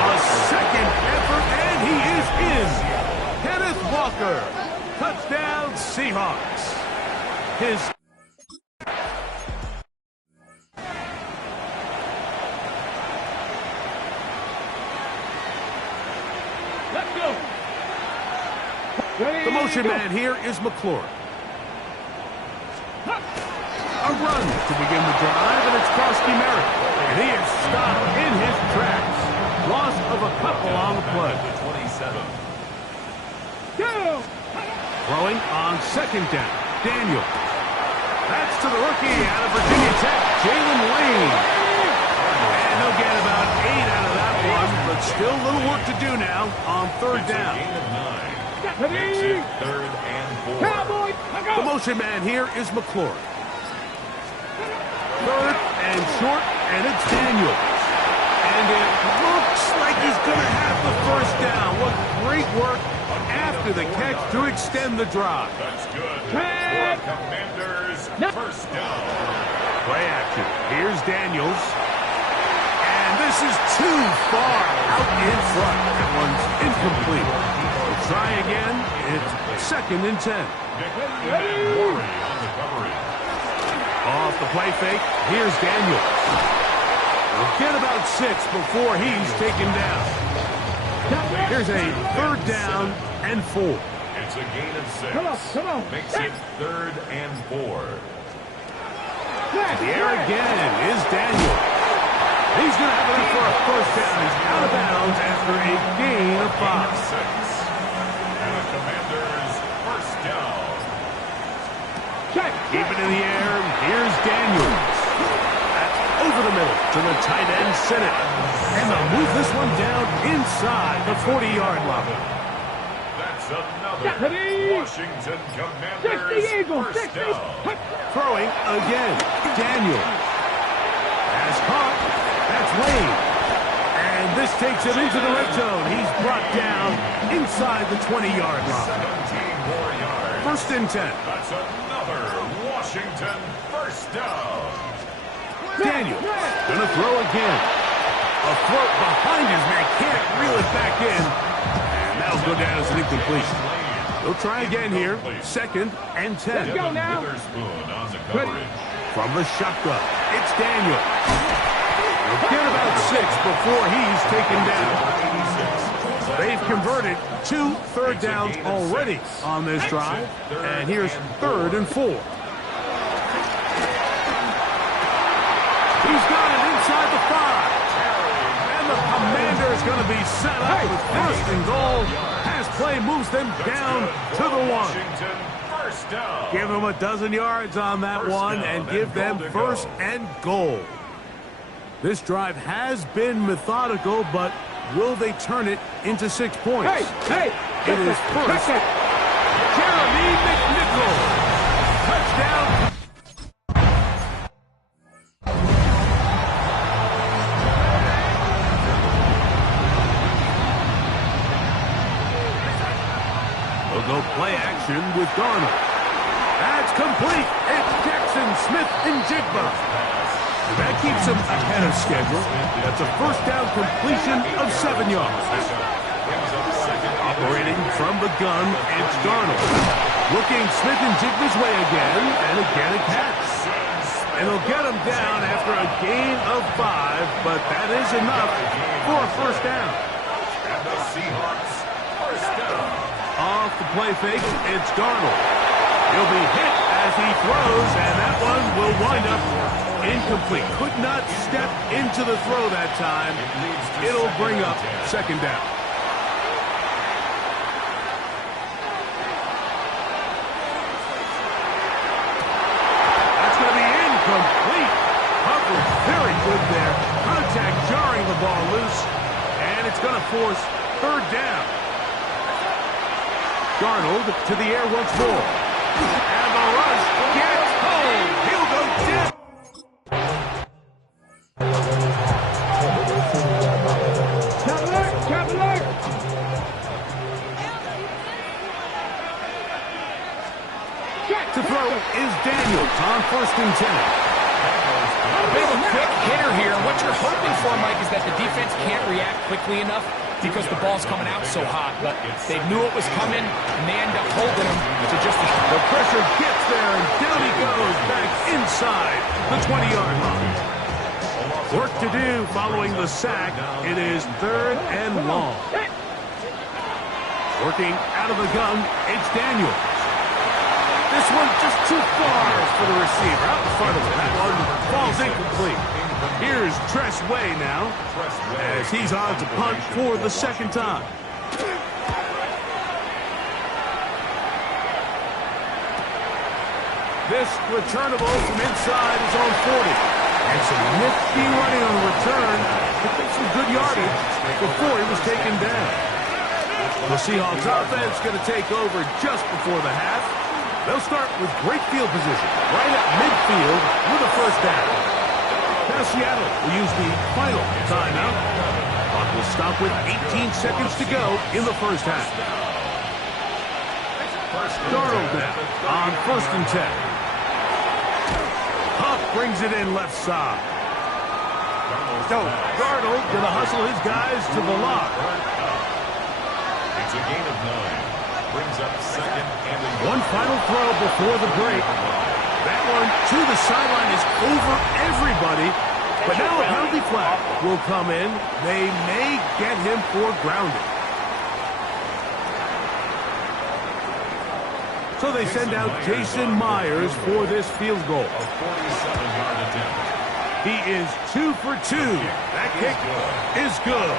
A second effort, and he is in. Kenneth Walker. Touchdown, Seahawks. His The motion man here is McLaurin. A run to begin the drive, and it's Karski Merritt. And he is stopped in his tracks. Loss of a couple on the play. Throwing on 2nd down. Daniel. That's to the rookie out of Virginia Tech, Jalen Lane. And he'll get about 8 out of that one, but still a little work to do now on 3rd down. Makes it 3rd and 4. The motion man here is McLaurin. 3rd and short, and it's Daniel. And it looks like he's going to have the 1st down. What great work after the catch to extend the drive. That's good. For Commanders, 1st down. Play action. Here's Daniels. And this is too far out in front. That one's incomplete. We'll try again. It's 2nd and 10. Off the play fake, here's Daniel. We'll get about 6 before he's taken down. Here's a 3rd down and 4. It's a gain of 6. Makes it 3rd and 4. The air again is Daniel. He's going to have enough for a 1st down. He's out of bounds after a gain of 5. And the Commanders, 1st down. Keep it in the air. Here's Daniels. That's over the middle to the tight end, Sinnott. And they'll move this one down inside the 40-yard line. That's another Washington Commanders, 1st down. Throwing again. Daniel has caught. That's Lane. And this takes him into the red zone. He's brought down inside the 20-yard line. 17 more yards. 1st and 10. That's another Washington 1st down. Daniel gonna throw again. A throw behind his man. Can't reel it back in. And that'll go down as an incompletion. They'll try again here. 2nd and 10. Let's go now. Witherspoon on the coverage. From the shotgun, it's Daniel. He'll get about 6 before he's taken down. They've converted 2 third downs already on this drive. And here's 3rd and 4. He's got it inside the 5. And the Commander is going to be set up with 1st and goal play moves them down to the 1. Washington, first down. Give them a dozen yards on that one and give them first and goal. This drive has been methodical, but will they turn it into 6 points? Hey! It is first. Jeremy McNichol. Touchdown. They'll go play action with Darnold. That's complete. It's Jackson Smith and Jigba. That keeps him ahead of schedule. That's a first down completion of 7 yards. Operating from the gun, it's Darnold. Looking Smith and Jigba's way again, and again a catch. And he'll get him down after a gain of 5, but that is enough for a first down. And the Seahawks, first down. Off the play fake, it's Darnold. He'll be hit as he throws, and that one will wind up incomplete. Could not step into the throw that time. It'll bring up second down. That's going to be incomplete. Covered very good there. Contact jarring the ball loose, and it's going to force third down. Darnold to the air once more. And the rush gets home. He'll go down. To throw is Daniels on first and 10. A bit of a quick hitter here. What you're hoping for, Mike, is that the defense can't react quickly enough because the ball's coming out so hot. But they knew it was coming, and they end up holding him to just the pressure gets there, and down he goes back inside the 20-yard line. Work to do following the sack. It is third and long. Working out of the gun, it's Daniels. This one just too far for the receiver. Out in front of him. That one falls incomplete. Here's Tress Way now, as he's on to punt for the second time. This returnable from inside his own 40. And some nifty running on the return to get some good yardage before he was taken down. The Seahawks offense going to take over just before the half. They'll start with great field position, right at midfield with a first down. Now Seattle will use the final timeout. Clock will stop with 18 seconds to go in the first half. Darnold now on first and 10. Huff brings it in left side. Darnold going to hustle his guys to the lock. It's a gain of 9. Brings up second and one final throw before the break. That one to the sideline is over everybody. But now a penalty flag will come in. They may get him for grounding. So they send out Jason Myers for this field goal. a 47-yard attempt. He is 2 for 2. That kick is good.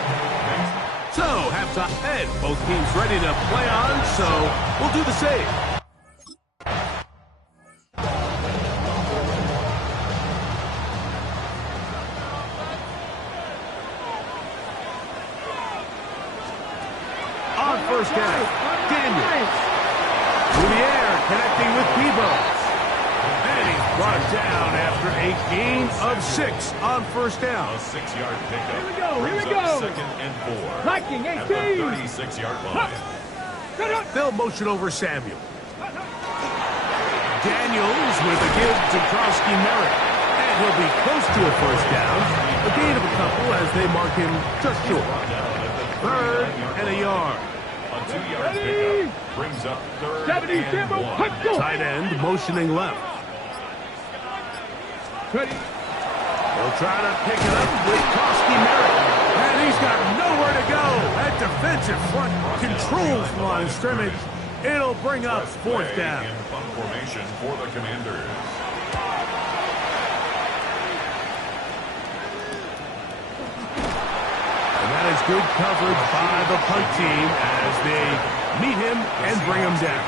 So, halftime and both teams ready to play on, so we'll do the same. On first down, Daniels. Through the air, connecting with Peebles. And he's brought down after a gain of 6 on first down. A 6-yard pickup. Here we go, here Brings we up go. second and 4. Liking At the 18. 36-yard line. They'll motion over Samuel. Daniels with a give to Krosky Merritt. And he'll be close to a first down. A gain of a couple as they mark him just short. Third and a yard. A 2-yard pickup. Brings up third and 1. Tight end motioning left. They'll try to pick it up with Krosky Merritt. And he's got nowhere to go. That defensive front controls the line of scrimmage. It'll bring up fourth down. In punt formation for the Commanders. And that is good coverage by the punt team as they meet him and bring him down.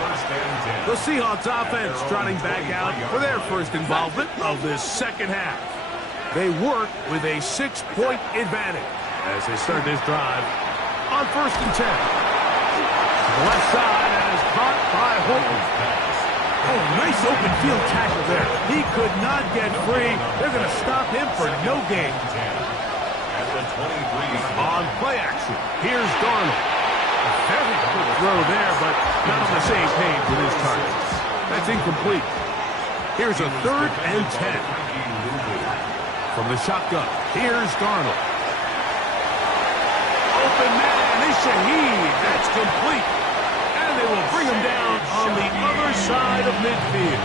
First and 10. The Seahawks offense trotting back out for their first involvement of this second half. They work with a 6-point advantage as they start this drive on first and 10. The left side and is caught by Holton. Oh, nice open field tackle there. He could not get free. They're going to stop him for no gain. At the 23. On play action, here's Darnold. A very good throw there, but not on the same page with his targets. That's incomplete. Here's a third and 10. From the shotgun, here's Darnold. Open man is Shaheed. That's complete. And they will bring him down on the other side of midfield.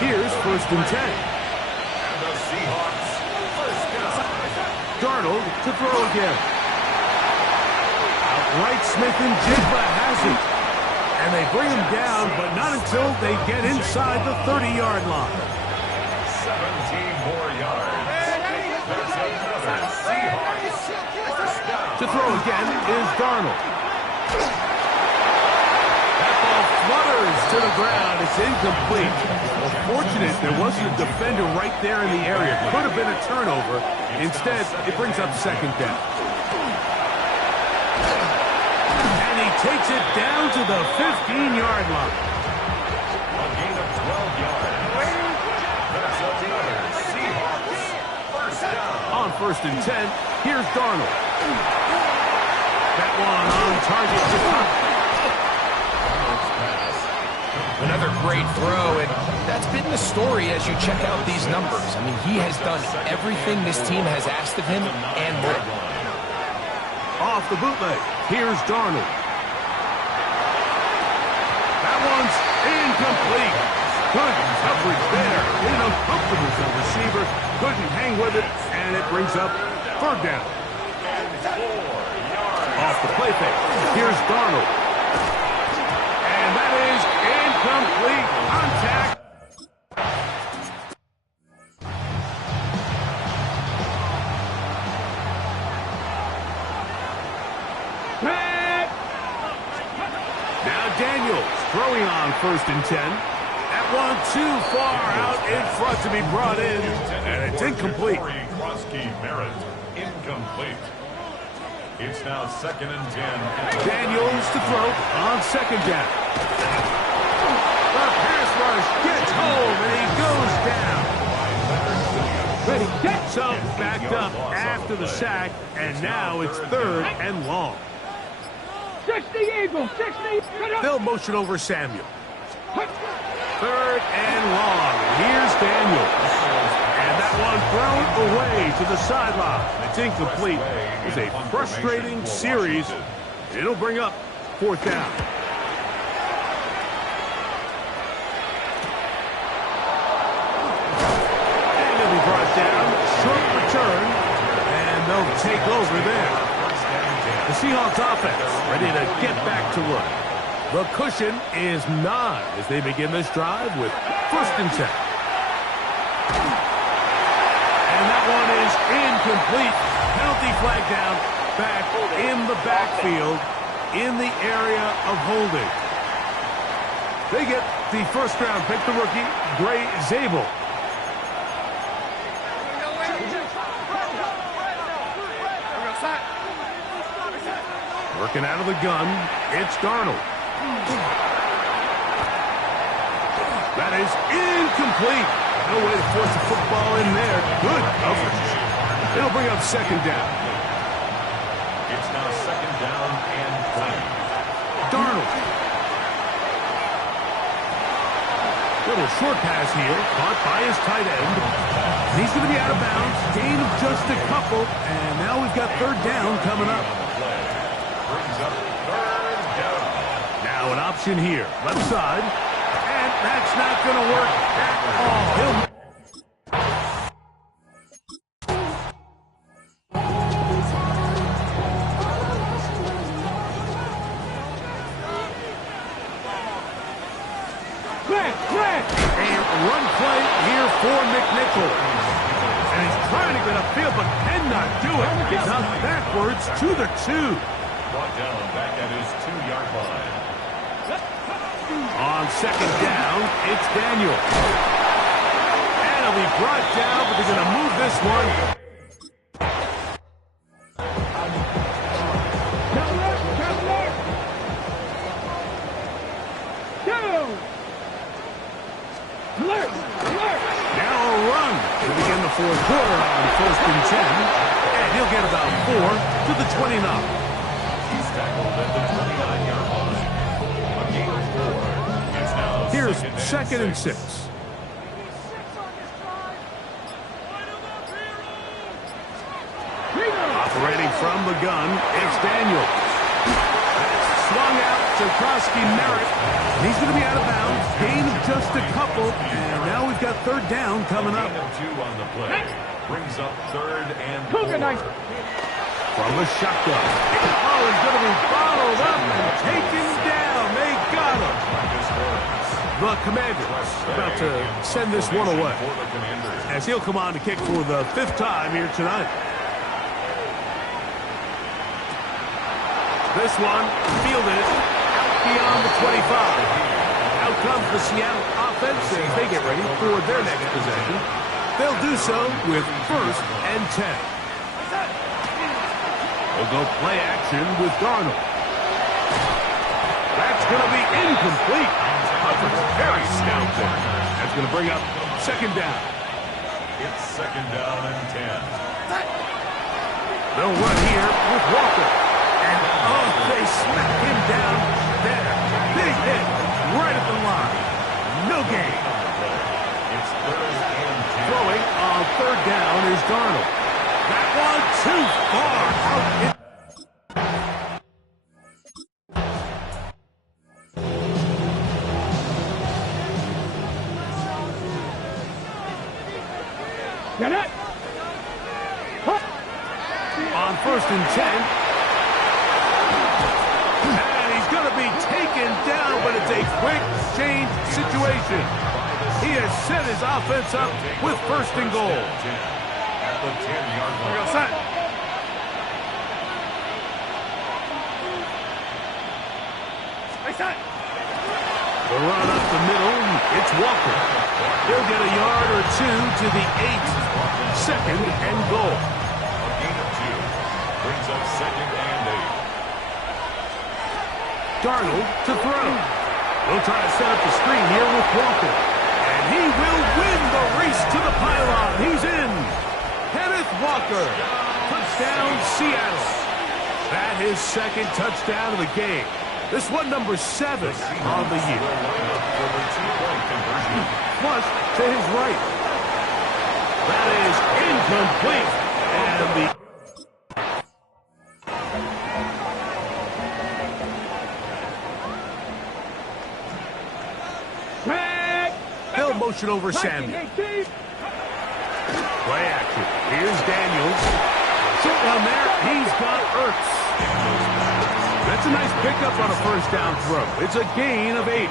Here's first and 10. And the Seahawks first down. Darnold to throw again. Outright Smith and Jigba has it. And they bring him down, but not until they get inside the 30-yard line. 17 more yards. That's another Seahawks first down. To throw again is Darnold. That ball flutters to the ground. It's incomplete. Well, fortunate there wasn't a defender right there in the area. Could have been a turnover. Instead, it brings up second down. And he takes it down to the 15-yard line. A gain of 12 yards. That's another Seahawks first down. On first and 10, here's Darnold. That one on target to top. Another great throw, and that's been the story as you check out these numbers. I mean, he has done everything this team has asked of him and more. Off the bootleg, here's Darnold. That one's incomplete. Good coverage there. In an uncomfortable zone receiver. Couldn't hang with it, and it brings up third down. Off the play fake, here's Darnold. And that is incomplete. Contact. Now Daniels throwing on first and 10. That one too far out in front to be brought in, and it's incomplete. Krosky Merritt, incomplete. It's now second and 10. Daniels to throw on second down. The pass rush gets home, and he goes down. But he gets up, backed up after the sack, and now it's third and long. 60 Eagles, 60. They'll motion over Samuel. Third and long. Here's Daniels. And that one thrown away to the sideline. It's incomplete. It's a frustrating series. It'll bring up fourth down. And he'll be brought down. Short return. And they'll take over there. The Seahawks offense ready to get back to work. The cushion is 9 as they begin this drive with first and 10. And that one is incomplete. Penalty flag down, back in the backfield, in the area of holding. They get the first-round pick, the rookie, Gray Zabel. Working out of the gun, it's Darnold. That is incomplete. No way to force the football in there. Good coverage. It'll bring up second down. It's now second down and 20. Darnold. Little short pass here, caught by his tight end. He's going to be out of bounds. Gain of just a couple, and now we've got third down coming up. Brings up third down. Now an option here, left side, and that's not going to work at all. A run play here for McNichol. And he's trying to get upfield, but cannot do it. It's out backwards to the 2. Brought down back at his 2-yard line. On second down, it's Daniel. And he'll be brought down, but they're going to move this one. Now a run to begin the fourth quarter on 1st and 10. And he'll get about 4 to the 29. He's tackled at the 29-yard line. A gain of 4. It's now Here's second and 6. Operating from the gun, it's Daniel. Swung out to Krosky Merritt. He's going to be out of bounds. Gain of just a couple. And now we've got 3rd down coming up. Gain of 2 on the play. Brings up 3rd and 4. From the shotgun. Oh, he's going to be bottled up and taken down. They got him. The Commanders about to send this one away, as he'll come on to kick for the 5th time here tonight. This one fielded out beyond the 25. Out comes the Seattle offense as they get ready for their next possession. They'll do so with 1st and 10. They'll go play action with Darnold. That's going to be incomplete. Hubbard's very stout there. That's going to bring up 2nd down. It's 2nd down and 10. They'll run here with Walker. And, oh, they smack him down there. Big hit right at the line. No gain. It's 3rd and 10. Throwing on 3rd down is Darnold. That one too far out. Get it! On 1st and 10. And he's going to be taken down, but it's a quick change situation. He has set his offense up with 1st and goal. At the 10-yard line. Set. The run up the middle, it's Walker. He'll get a yard or 2 to the 8. 2nd and goal. A gain of 2. Brings up 2nd and 8. Darnold to throw. We'll try to set up the screen here with Walker. And he will win the race to the pylon. He's in. Kenneth Walker. Touchdown, Seattle. That is 2nd touchdown of the game. This one number 7 on the year. Flush to his right. That is incomplete. And the they'll motion over Samuel. Play action. Here's Daniels. Short run there. He's got Ertz. That's a nice pickup on a 1st down throw. It's a gain of 8.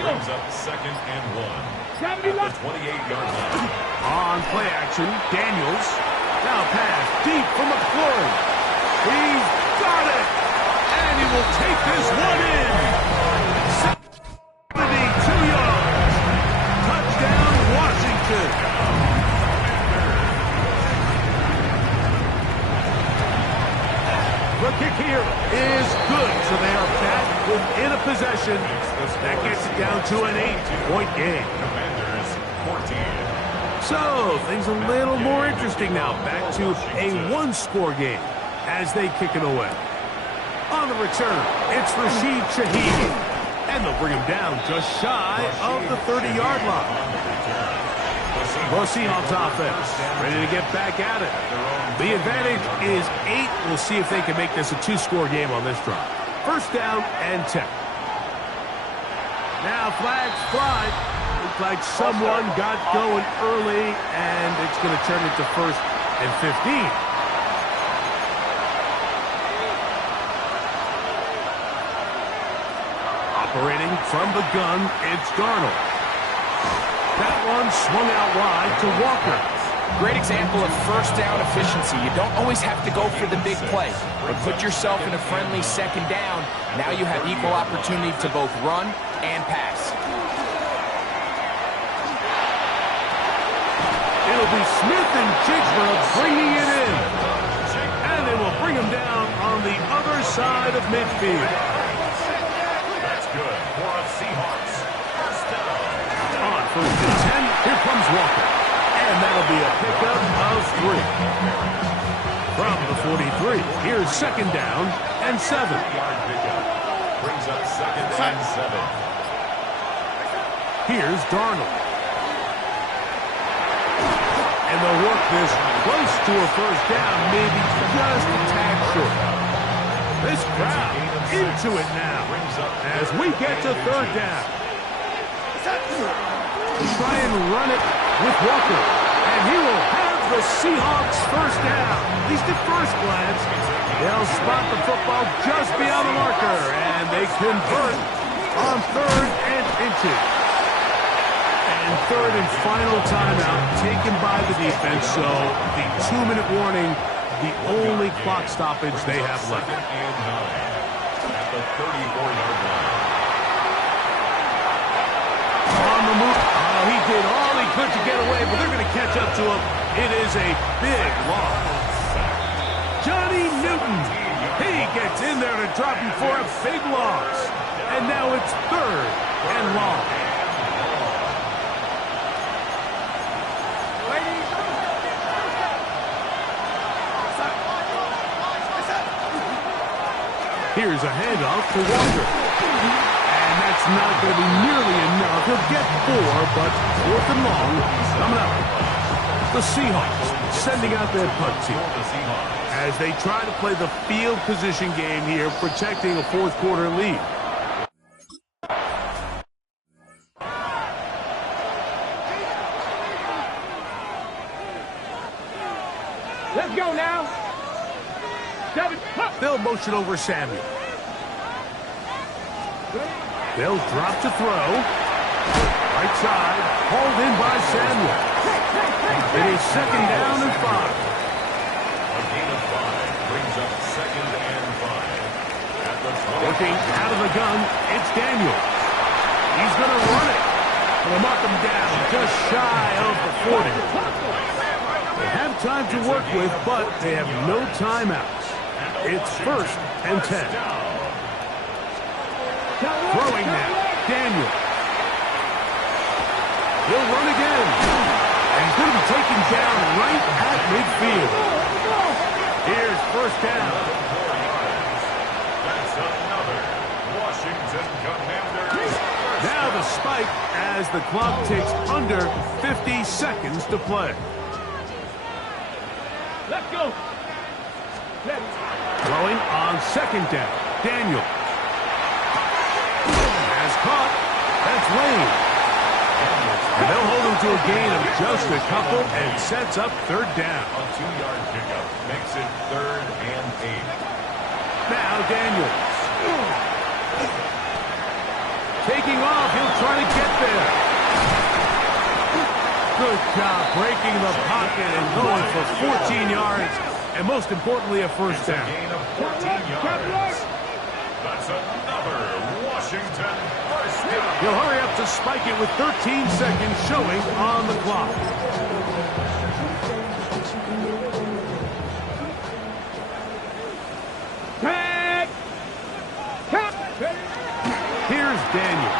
Brings up 2nd and 1. At the 28-yard line. On play action, Daniels. Now pass deep for McLaurin. He's got it. And he will take this one in. 72 yards. Touchdown, Washington. The kick here is good, so they are back within a possession. That gets it down to an 8-point game. Commanders 14. So, things a little more interesting now. Back to a 1-score game as they kick it away. On the return, it's Rashid Shaheed. And they'll bring him down just shy of the 30-yard line. The Seahawks offense ready to get back at it. The advantage is 8. We'll see if they can make this a 2-score game on this drive. 1st down and 10. Now flags fly. Looks like someone got going early, and it's going to turn into 1st and 15. Operating from the gun, it's Darnold. That one swung out wide to Walker. Great example of first down efficiency. You don't always have to go for the big play, but put yourself in a friendly second down. Now you have equal opportunity to both run and pass. It'll be Smith and Jigba bringing it in. And they will bring him down on the other side of midfield. That's good for a Seahawks. First down. On 1st and 10, here comes Walker. And that'll be a pickup of 3. From the 43, here's 2nd down and 7. 3-yard pickup. Brings up 2nd and 7. Here's Darnold. And they'll work this close to a first down, maybe just a tad short. This crowd into it now as we get to 3rd down. Try and run it with Walker. And he will have the Seahawks first down. At least at first glance, they'll spot the football just beyond the marker. And they convert on 3rd and inches. And 3rd and final timeout taken by the defense. So the 2-minute warning, the only clock stoppage they have left. 2nd and 9 at the 34-yard line. On the move. Oh, he did all he could to get away, but they're going to catch up to him. It is a big loss. Johnny Newton. He gets in there to drop him for a big loss. And now it's 3rd and long. Here's a handoff to Walker. And that's not going to be nearly enough. He'll get 4, but 4th and long coming up. The Seahawks sending out their punt team as they try to play the field position game here, protecting a 4th quarter lead. Let's go now. They'll motion over Samuel. They'll drop to throw. Right side, hauled in by Samuel. It is 2nd down and 5. A gain of 5 brings up 2nd and 5. At the 20. Looking out of the gun, it's Daniel. He's going to run it. They'll mark him down just shy of the 40. They have time to work with, but they have no timeouts. It's 1st and 10. Throwing now, Daniel. He'll run again. And he's going to be taken down right at midfield. Here's 1st down. That's another Washington Commanders. Now the spike as the clock ticks under 50 seconds to play. Let's go. Throwing on 2nd down, Daniel. Has caught. That's Lane. And they'll hold him to a gain of just a couple and sets up 3rd down. A 2-yard pickup makes it 3rd and 8. Now Daniels. Taking off, he'll try to get there. Good job breaking the pocket and going for 14 yards. And most importantly, a first down. Gain of 14 yards. That's another Washington first down. He'll hurry up to spike it with 13 seconds showing on the clock. Here's Daniel.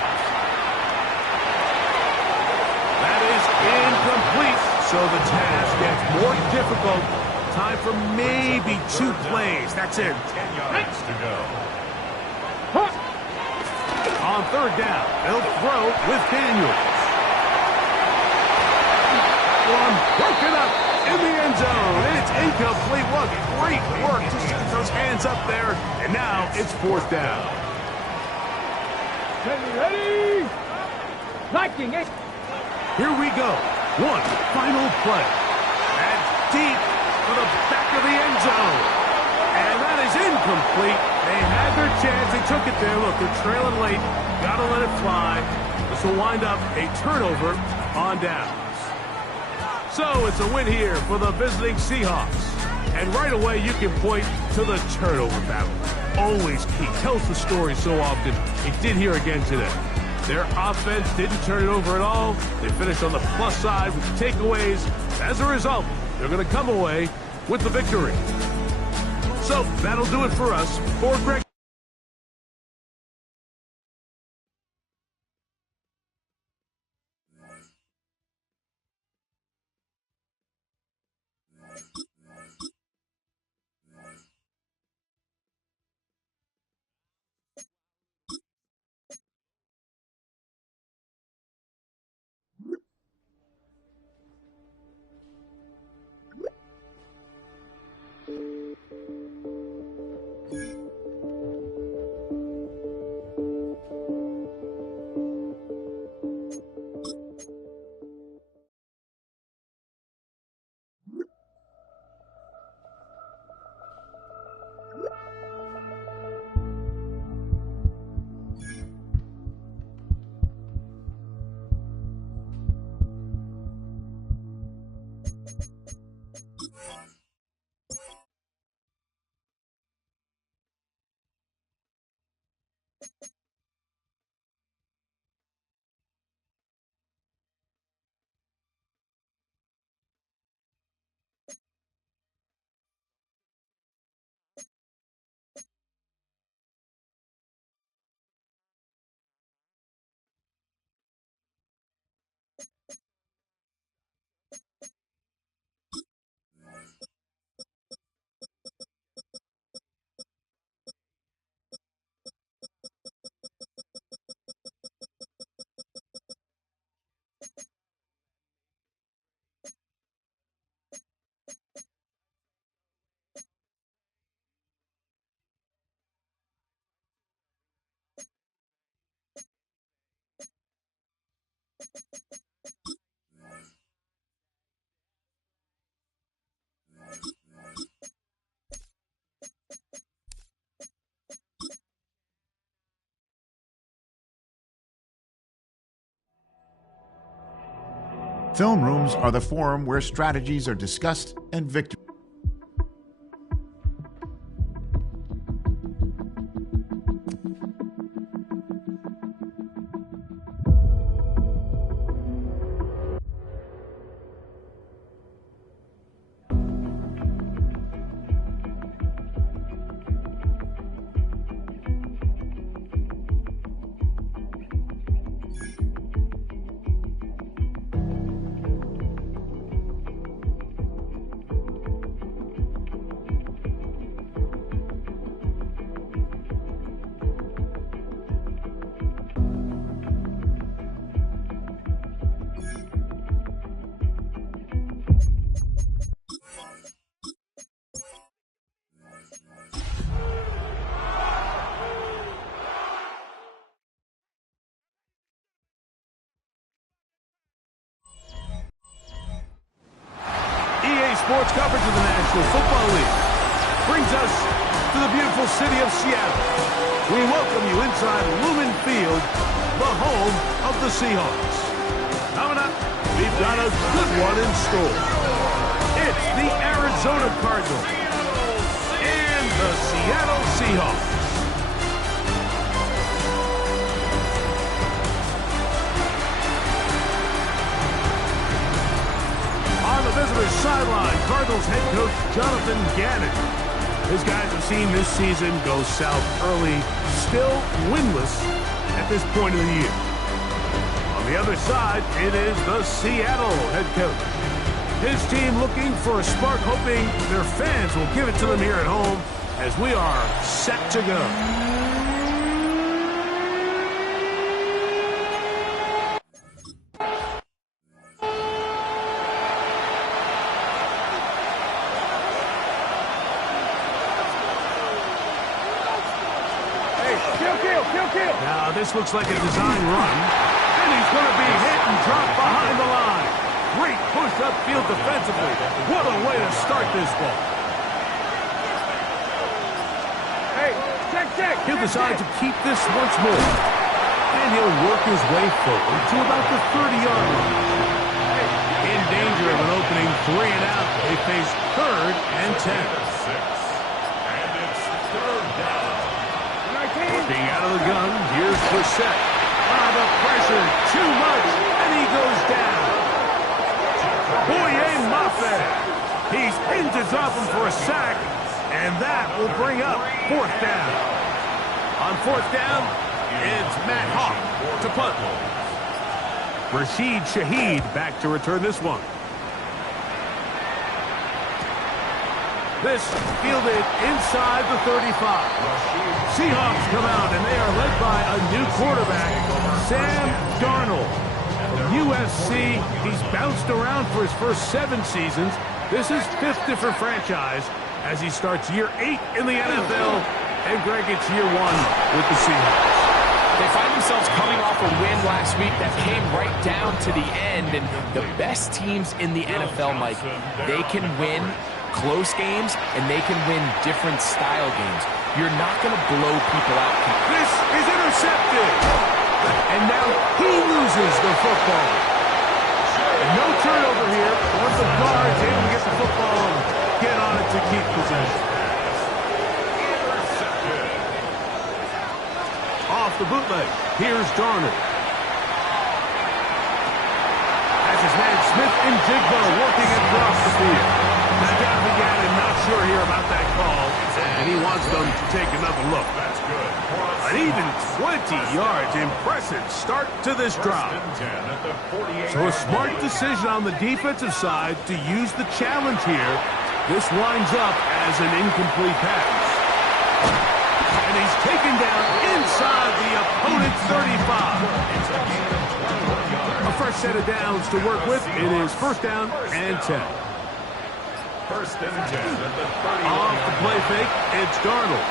That is incomplete, so the task gets more difficult. Time for maybe 2 plays. That's it. 10 yards to go. On 3rd down, they'll throw with Daniels. One broken up in the end zone. It's incomplete. What great work to set those hands up there. And now it's 4th down. Ready? Liking it. Here we go. One final play. That's deep for the back of the end zone. And that is incomplete. They had their chance. They took it there. Look, they're trailing late. Got to let it fly. This will wind up a turnover on downs. So it's a win here for the visiting Seahawks. And right away, you can point to the turnover battle. Always key. Tells the story so often. It did here again today. Their offense didn't turn it over at all. They finished on the plus side with takeaways. As a result, they're going to come away with the victory. So that'll do it for us. For Greg. Film rooms are the forum where strategies are discussed and victory. Sports coverage of the National Football League brings us to the beautiful city of Seattle. We welcome you inside Lumen Field, the home of the Seahawks. Coming up, we've got a good one in store. It's the Arizona Cardinals and the Seattle Seahawks. On the visitor's sideline, Cardinals head coach Jonathan Gannon. His guys have seen this season go south early, still winless at this point of the year. On the other side, it is the Seattle head coach. His team looking for a spark, hoping their fans will give it to them here at home as we are set to go. Now this looks like a design run, and he's going to be hit and dropped behind the line. Great push upfield defensively. What a way to start this ball. Hey, check. He'll decide to keep this once more, and he'll work his way forward to about the 30-yard line. In danger of an opening 3 and out. They face 3rd and 10. And it's third down. Being out of the gun, here's Brissett. The pressure, too much, and he goes down. Boye Mafe. He's in to drop him for a sack, and that will bring up 4th down. On 4th down, it's Matt Hawk to punt. Rashid Shaheed back to return this one. This fielded inside the 35. Seahawks come out, and they are led by a new quarterback, Sam Darnold. From USC, he's bounced around for his first 7 seasons. This is 5th different franchise as he starts year 8 in the NFL. And Greg, it's year 1 with the Seahawks. They find themselves coming off a win last week that came right down to the end. And the best teams in the NFL, Mike, they can win close games, and they can win different style games. You're not going to blow people out. This is intercepted. And now he loses the football. And no turnover here. Once the guard's able to get the football and get on it to keep possession. Off the bootleg. Here's Darnold. Has his man Smith and Jigba working across the field. Now down the Gannon, not sure here about that call, and he wants them to take another look. That's good. An even 20 yards. Impressive start to this drive. So a smart decision on the defensive side to use the challenge here. This winds up as an incomplete pass. And he's taken down inside the opponent's 35. A fresh set of downs to work with. It is 1st down and 10. 1st and 10 at the 30. Off the play fake, it's Darnold.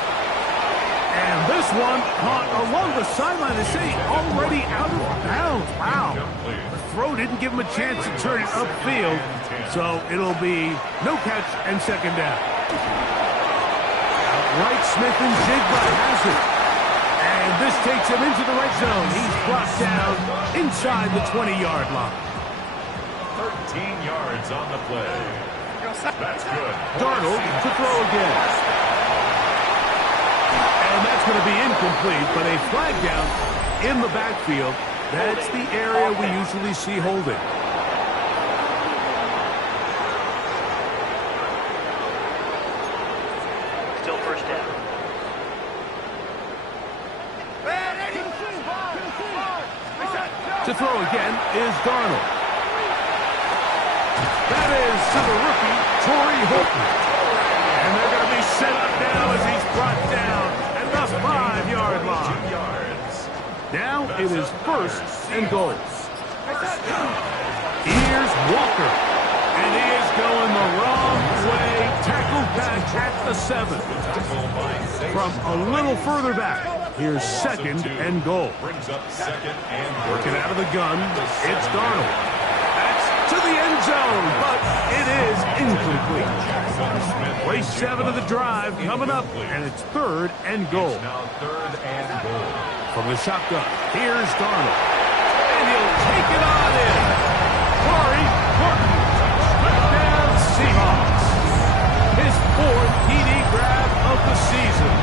And this one caught along the sideline. They say already out of bounds. Wow. The throw didn't give him a chance to turn it upfield. So it'll be no catch and 2nd down. Outright Smith and Jigba has it. And this takes him into the red zone. He's brought down inside the 20-yard line. 13 yards on the play. That's good. Darnold to throw again. And that's going to be incomplete, but a flag down in the backfield. That's the area we usually see holding. Still 1st down. To throw again is Darnold. That is to the rookie, Torrey Holton. And they're going to be set up now as he's brought down at the 5-yard line. Now it is 1st and goal. Here's Walker. And he is going the wrong way. Tackled back at the 7. From a little further back, here's 2nd and goal. Working out of the gun, it's Darnold. To the end zone, but it is incomplete. Play 7 of the drive coming up, and it's 3rd and goal. Now 3rd and goal. From the shotgun, here's Darnold. And he'll take it on in. Corey Horton, touchdown Seahawks. His 4th TD grab of the season.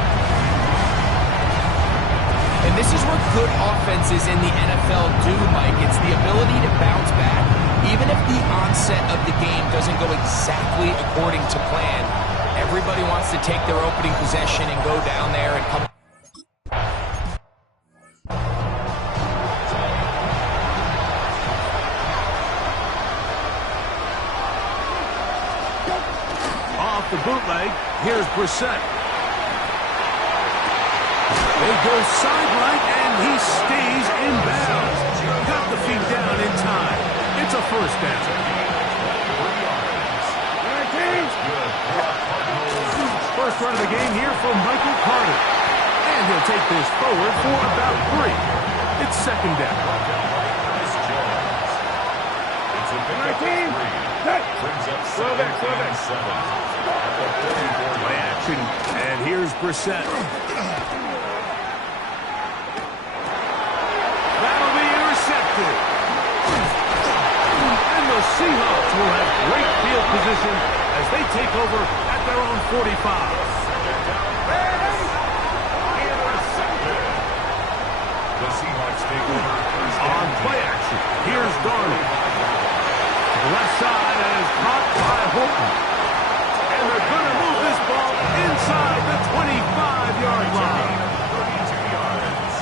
And this is what good offenses in the NFL do, Mike. It's the ability to bounce back. Even if the onset of the game doesn't go exactly according to plan, everybody wants to take their opening possession and go down there and come. Off the bootleg, here's Brissett. They go sideline, and he stays in bounds. Got the feet down in time. It's a 1st down. First run of the game here from Michael Carter. And he'll take this forward for about 3. It's 2nd down. Play action, and here's Brissett. That'll be intercepted. And the Seahawks position as they take over at their own 45. The Seahawks take over On play action, here's Darnold. To the left side and is caught by Horton. And they're going to move this ball inside the 25-yard line. 32 yards.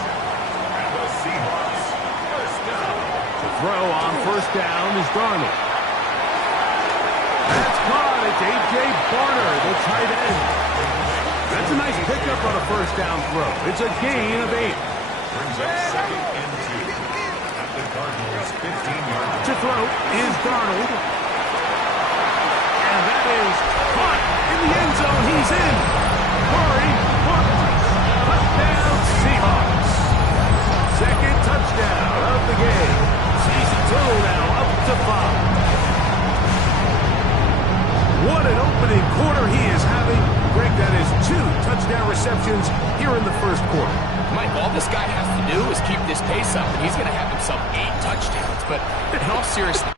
And the Seahawks first down. The throw on first down is Darnold. That's caught. It's A.J. Barner, the tight end. That's a nice pickup on a first down throw. It's a gain of 8. Brings up second and 2 at the Cardinals' 15-yard line. To throw is Darnold. And that is caught in the end zone. He's in. Murray, touchdown Seahawks. Second touchdown of the game. Season total now up to 5. What an opening quarter he is having. Greg, that is 2 touchdown receptions here in the first quarter. Mike, all this guy has to do is keep this pace up, and he's going to have himself 8 touchdowns. But in all seriousness,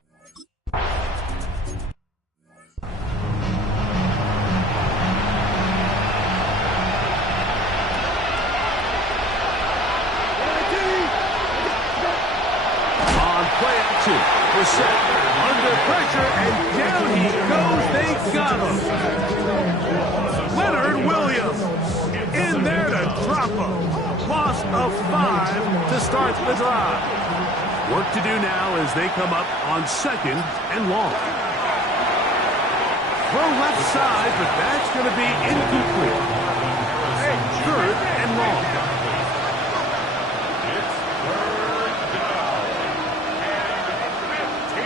on play action, Brissett under pressure, and down he goes. They got him. Leonard Williams in there to drop him. Loss of 5 to start the drive. Work to do now as they come up on second and long. Throw left side, but that's going to be incomplete. Third and long. It's third down and 15.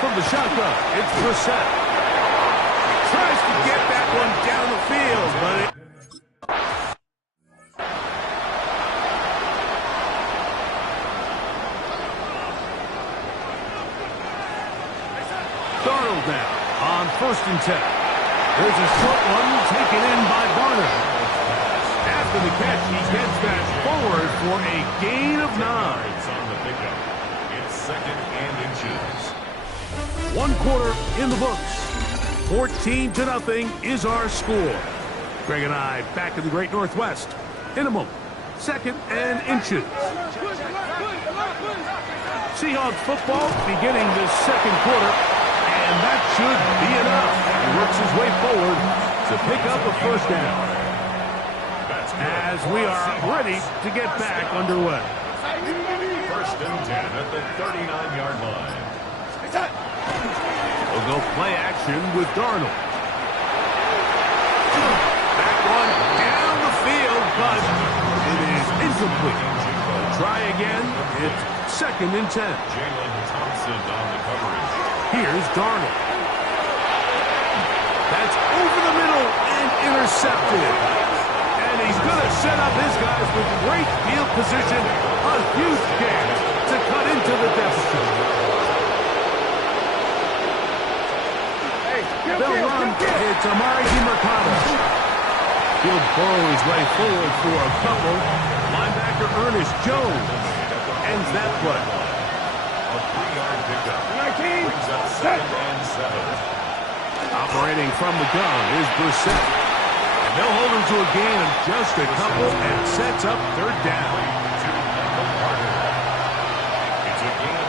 From the shotgun, it's Brissett. Tries to get that one down the field, but it... Darnold now on first and 10. There's a short one taken in by Barner. After the catch, he gets that forward for a gain of 9. It's on the pickup. It's second and inches. 1 quarter in the books. 14-0 is our score. Greg and I back in the Great Northwest in a moment. Second and inches. Seahawks football beginning this second quarter, and that should be enough. He works his way forward to pick up a first down. As we are ready to get back underway. First and 10 at the 39-yard line. We'll go play action with Darnold. That one down the field, but it is incomplete. Try again. It's second and 10. Jalen Thompson on the coverage. Here's Darnold. That's over the middle and intercepted. And he's going to set up his guys with great field position. A huge chance to cut into the deficit. They'll run. It's Amari DeMercado. He'll burrow his way forward for a couple. Linebacker Ernest Jones ends that play. A 3-yard pickup. Brings up second and 7. Operating from the gun is Brissett. And they'll hold him to a gain of just a couple and sets up third down. It's a gain of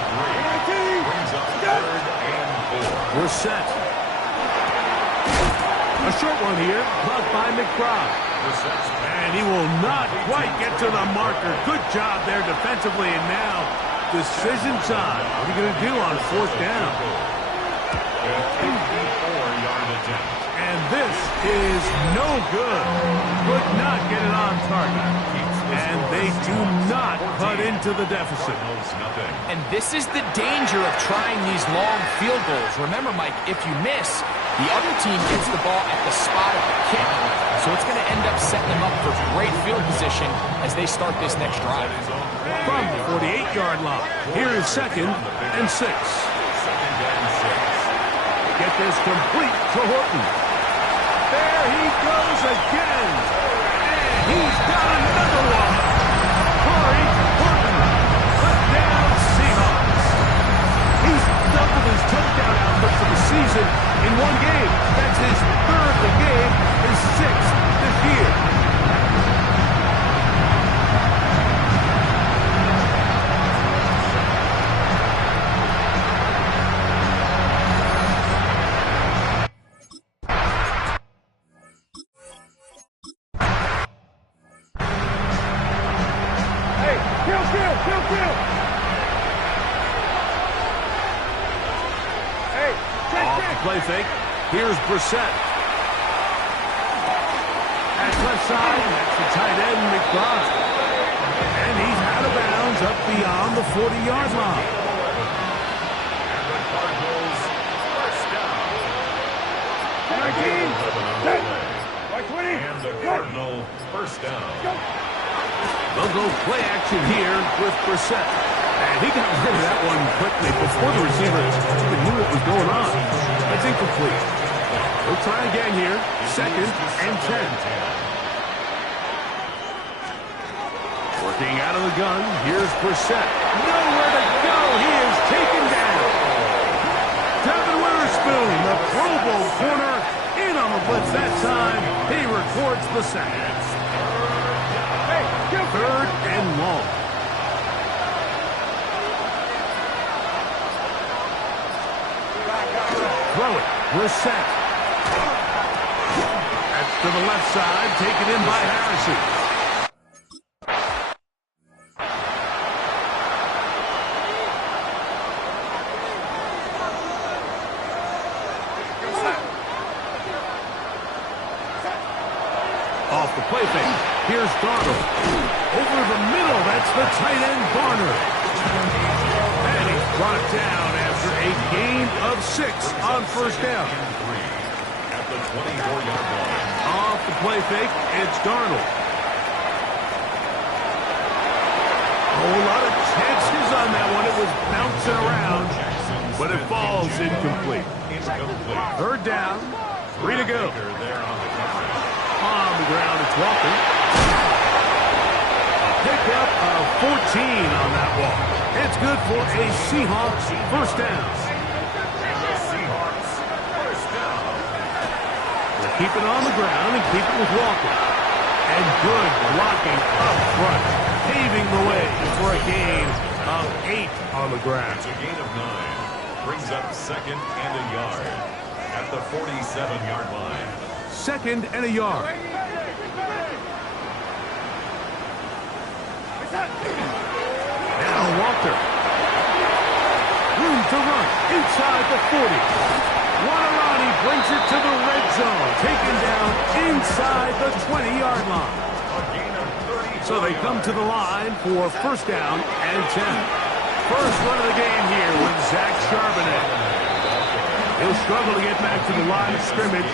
3. Brings up third and 4. Brissett. A short one here, caught by McBride. And he will not quite get to the marker. Good job there defensively, and now decision time. What are you going to do on fourth down? A 54-yard attempt. And this is no good. Could not get it on target. And they do not cut into the deficit. and this is the danger of trying these long field goals. Remember, Mike, if you miss, the other team gets the ball at the spot of the kick. So it's going to end up setting them up for great field position as they start this next drive. From the 48-yard line, here is second and 6. Get this complete to Horton. There he goes again. And he's got another one. Corey Horton. Touchdown Seahawks. season in one game. That's his third of the game, his sixth this year. Play fake. Here's Brissett. At left side, that's the tight end, McBride. And he's out of bounds up beyond the 40-yard line. And the Cardinals first down. 19. And the Cardinal first down. They'll go play action here with Brissett. And he got rid of that one quickly before the receiver even knew what was going on. It's incomplete. We'll try again here. 2nd and 10. Working out of the gun. Here's Brissett. Nowhere to go. He is taken down. Devin Witherspoon, the Pro Bowl corner, in on the blitz that time. He records the sack. 3rd and long. Throw it. Brissett. That's to the left side. Taken in by Harrison. Off the play fake. Here's Darnold. Over the middle. That's the tight end, Barner. And he's brought down after a gain of 6 on first down. At the 24-yard line. Off the play fake, it's Darnold. Oh, a lot of chances on that one. It was bouncing around, but it falls incomplete. 3rd down, 3 to go. On the ground, it's Walker. Pickup of 14 on that walk. It's good for a Seahawks first down. They'll keep it on the ground and keep it with Walker. And good blocking up front, paving the way for a gain of 8 on the ground. It's a gain of 9. Brings up 2nd and a yard at the 47-yard line. 2nd and a yard. Now Walker. Room to run inside the 40. Guarani brings it to the red zone. Taken down inside the 20-yard line. So they come to the line for first down and 10. First run of the game here with Zach Charbonnet. He'll struggle to get back to the line of scrimmage.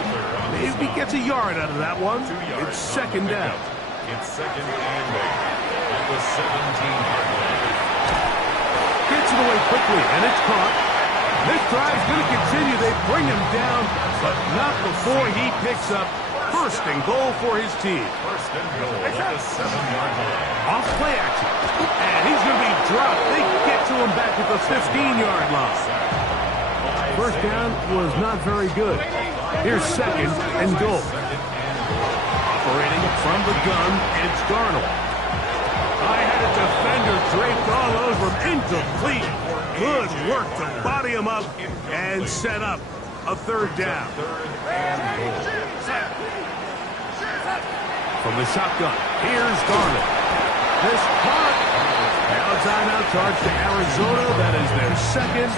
Maybe gets a yard out of that one. It's 2nd down. It's 2nd and 8 at the 17-yard line. Gets it away quickly, and it's caught. This drive's going to continue. They bring him down, but not before he picks up first and goal for his team. First and goal at the 7-yard line. Off play action, and he's going to be dropped. They get to him back at the 15-yard line. First down was not very good. Here's 2nd and goal. Operating from the gun, it's Darnold. I had a defender draped all over him. Incomplete. Good work to body him up and set up a 3rd down. From the shotgun, here's Darnold. This caught. Now a timeout charge to Arizona. That is their 2nd,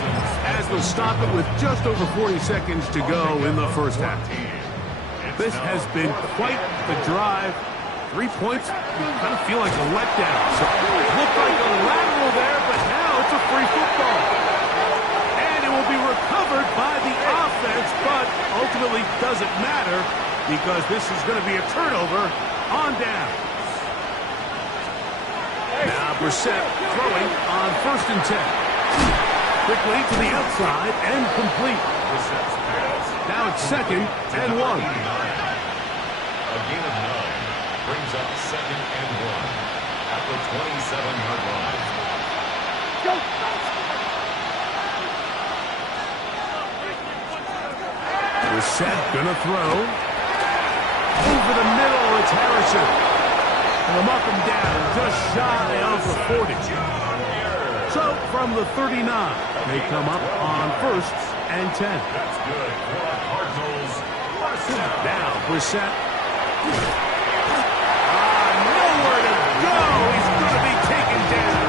as they'll stop it with just over 40 seconds to go in the first half. This has been quite the drive. 3 points, you kind of feel like a letdown. So it looked like a lateral there, but now it's a free football. And it will be recovered by the offense, but ultimately doesn't matter because this is going to be a turnover on down. Now Brissett throwing on 1st and 10. Quickly to the outside and complete. Now it's 2nd and 1. A gain of 9 brings up 2nd and 1 at the 27-yard line. Brissett gonna throw. Over the middle, it's Harrison. And they'll mark him down just shy of the 40. So from the 39, they come up on 1st and 10. That's good for the Cardinals. Now Brissett. Nowhere to go. He's going to be taken down.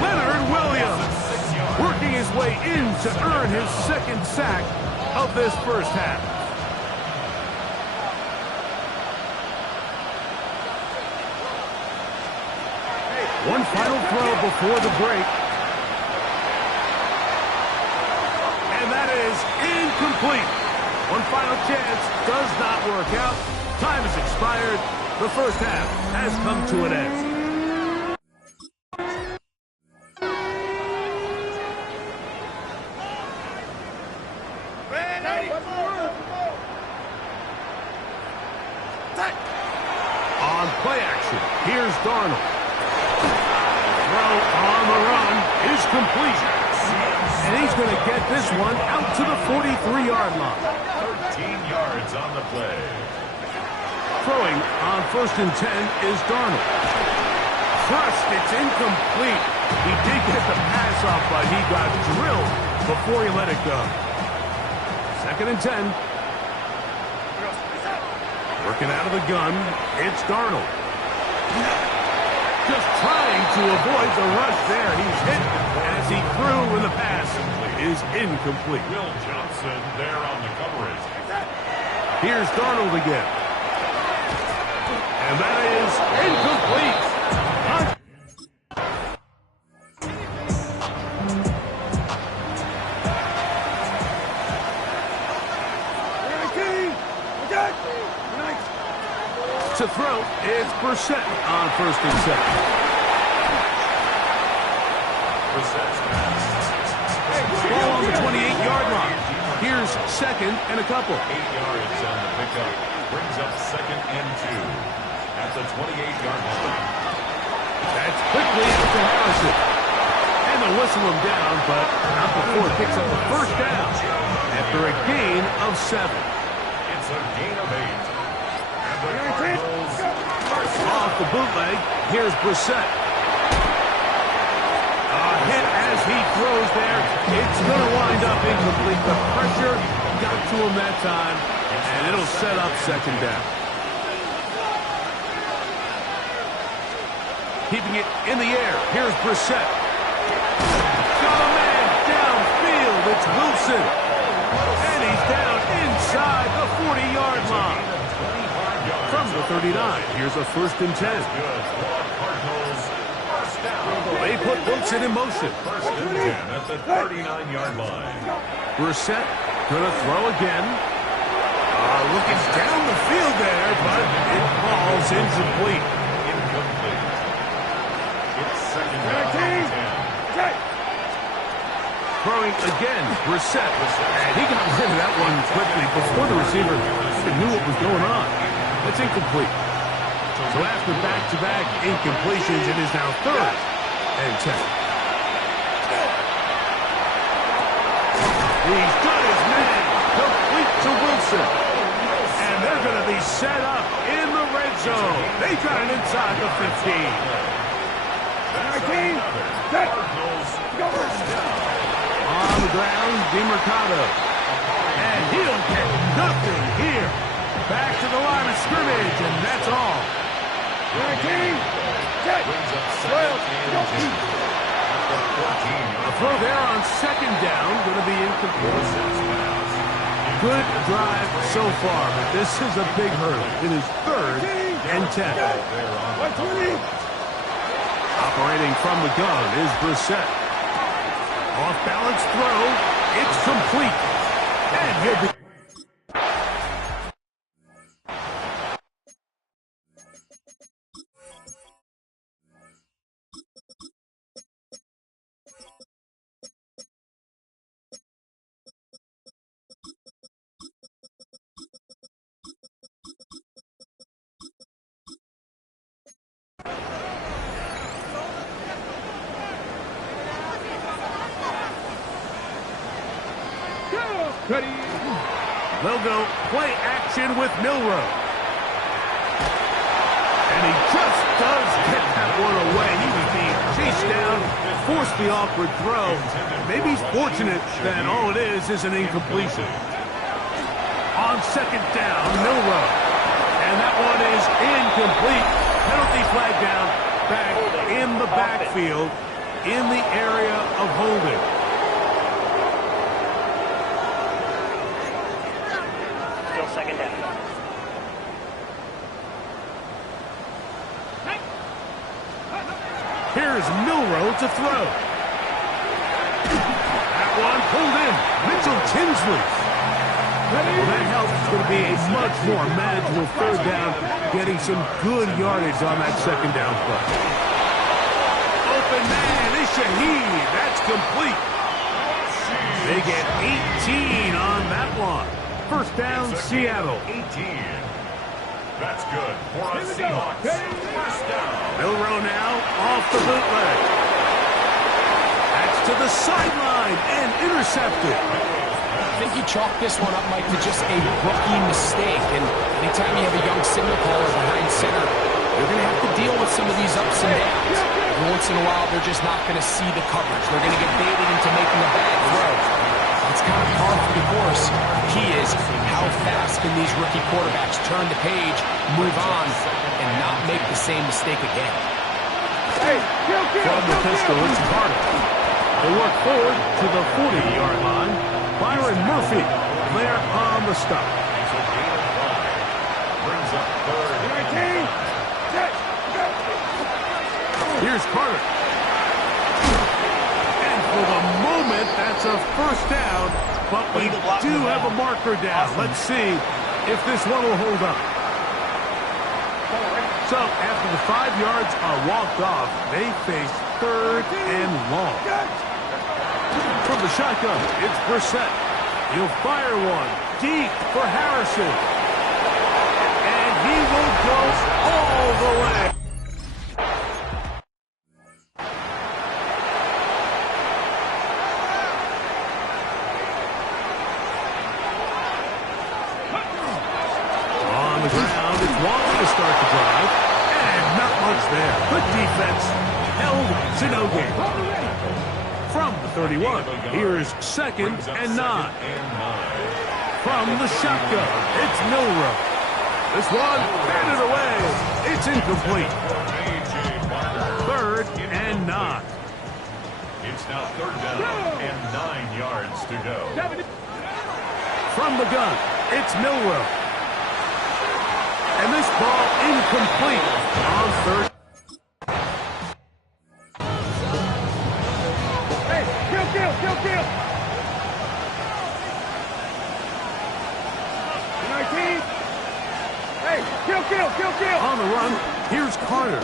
Leonard Williams working his way in to earn his 2nd sack of this first half. One final throw before the break. And that is incomplete. One final chance does not work out. Time has expired. The first half has come to an end. On play action, here's Darnold. Throw on the run is complete. And he's going to get this one out to the 43-yard line. 13 yards on the play. Throwing on 1st and 10 is Darnold. Thrust, it's incomplete. He did get the pass off, but he got drilled before he let it go. 2nd and 10. Working out of the gun, it's Darnold. Just trying to avoid the rush there. He's hit as he threw, and the pass is incomplete. Will Johnson there on the coverage. Here's Darnold again. And that is incomplete. To throw, it's Brissett on 1st and 7. Brissett's pass. Ball on the 28-yard line. Here's 2nd and a couple. 8 yards on the pickup. Brings up 2nd and 2 at the 28-yard line. That's quickly out to Harrison. And they'll whistle him down, but not before it picks up the 1st down after a gain of 7. It's a gain of 8. And the Cardinals Off the bootleg, here's Brissett. A hit as he throws there. It's going to wind up incomplete. The pressure got to him that time, and it'll set up 2nd down. Keeping it in the air, here's Brissett. Got a man downfield, it's Wilson. And he's down inside the 40-yard line. From the 39, here's a 1st and 10. They put Wilson in motion. 1st and 10 at the 39-yard line. Brissett gonna throw again. Looking down the field there, but it falls incomplete. Incomplete. It's 2nd down and 10. Throwing again, Brissett. And he got rid of that one quickly before the receiver knew what was going on. That's incomplete. So after back-to-back incompletions, it is now 3rd and 10. He's got his man complete to Wilson. And they're going to be set up in the red zone. They got it inside the 15. On the ground, DeMercado. And he'll get nothing here. Back to the line of scrimmage, and that's all. A throw there on 2nd down, going to be incomplete. Good drive so far, but this is a big hurdle. It is 3rd and 10. Operating from the gun is Brissett. Off-balance throw. It's complete. And he'll be... Ready. They'll go play action with Milroe. And he just does get that one away. He was being chased down, forced the awkward throw. Maybe he's fortunate that all it is an incompletion. On second down, Milroe. And that one is incomplete. Penalty flag down, back in the backfield, in the area of holding. Still second down. Here's Milroe to throw. That one pulled in. Mitchell Tinsley. Well, that helps. It's going to be a much more manageable third down, getting some good yardage on that second down play. Open man is Shaheed. That's complete. They get 18 on that one. First down, Seattle. 18. That's good for a Seahawks. First down. Milroe now off the bootleg. That's to the sideline and intercepted. I think you chalk this one up, Mike, to just a rookie mistake. And anytime you have a young signal caller behind center, you're going to have to deal with some of these ups and downs. Every once in a while, they're just not going to see the coverage. They're going to get baited into making a bad throw. It's kind of par for the course. The key is how fast can these rookie quarterbacks turn the page, move on, and not make the same mistake again. From the pistol, it's Carter. They work forward to the 40-yard line. Byron Murphy there on the stop. Brings up third. Here's Carter. And for the moment, that's a first down, but we do have a marker down. Let's see if this one will hold up. So after the 5 yards are walked off, they face third and long. From the shotgun, it's Brissett. He'll fire one deep for Harrison. And he will go all the way. On the ground, it's Waller to start the drive. And not much there. Good defense. Held to no gain. From the 31, here's second and 9. From the shotgun, it's Milroe. This one, batted away. It's incomplete. Third and 9. It's now third down and 9 yards to go. From the gun, it's Milroe. And this ball incomplete on third. Kill. 19. Hey, kill. On the run, here's Carter.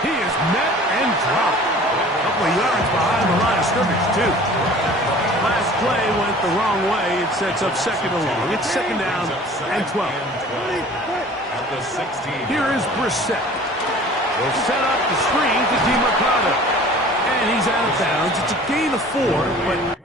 He is met and dropped. A couple of yards behind the line of scrimmage, too. Last play went the wrong way. It sets up second and long. It's second down and 12. At the 16. Here is Brissett. Will set up the screen to DeMarcado. And he's out of bounds. It's a gain of 4, but...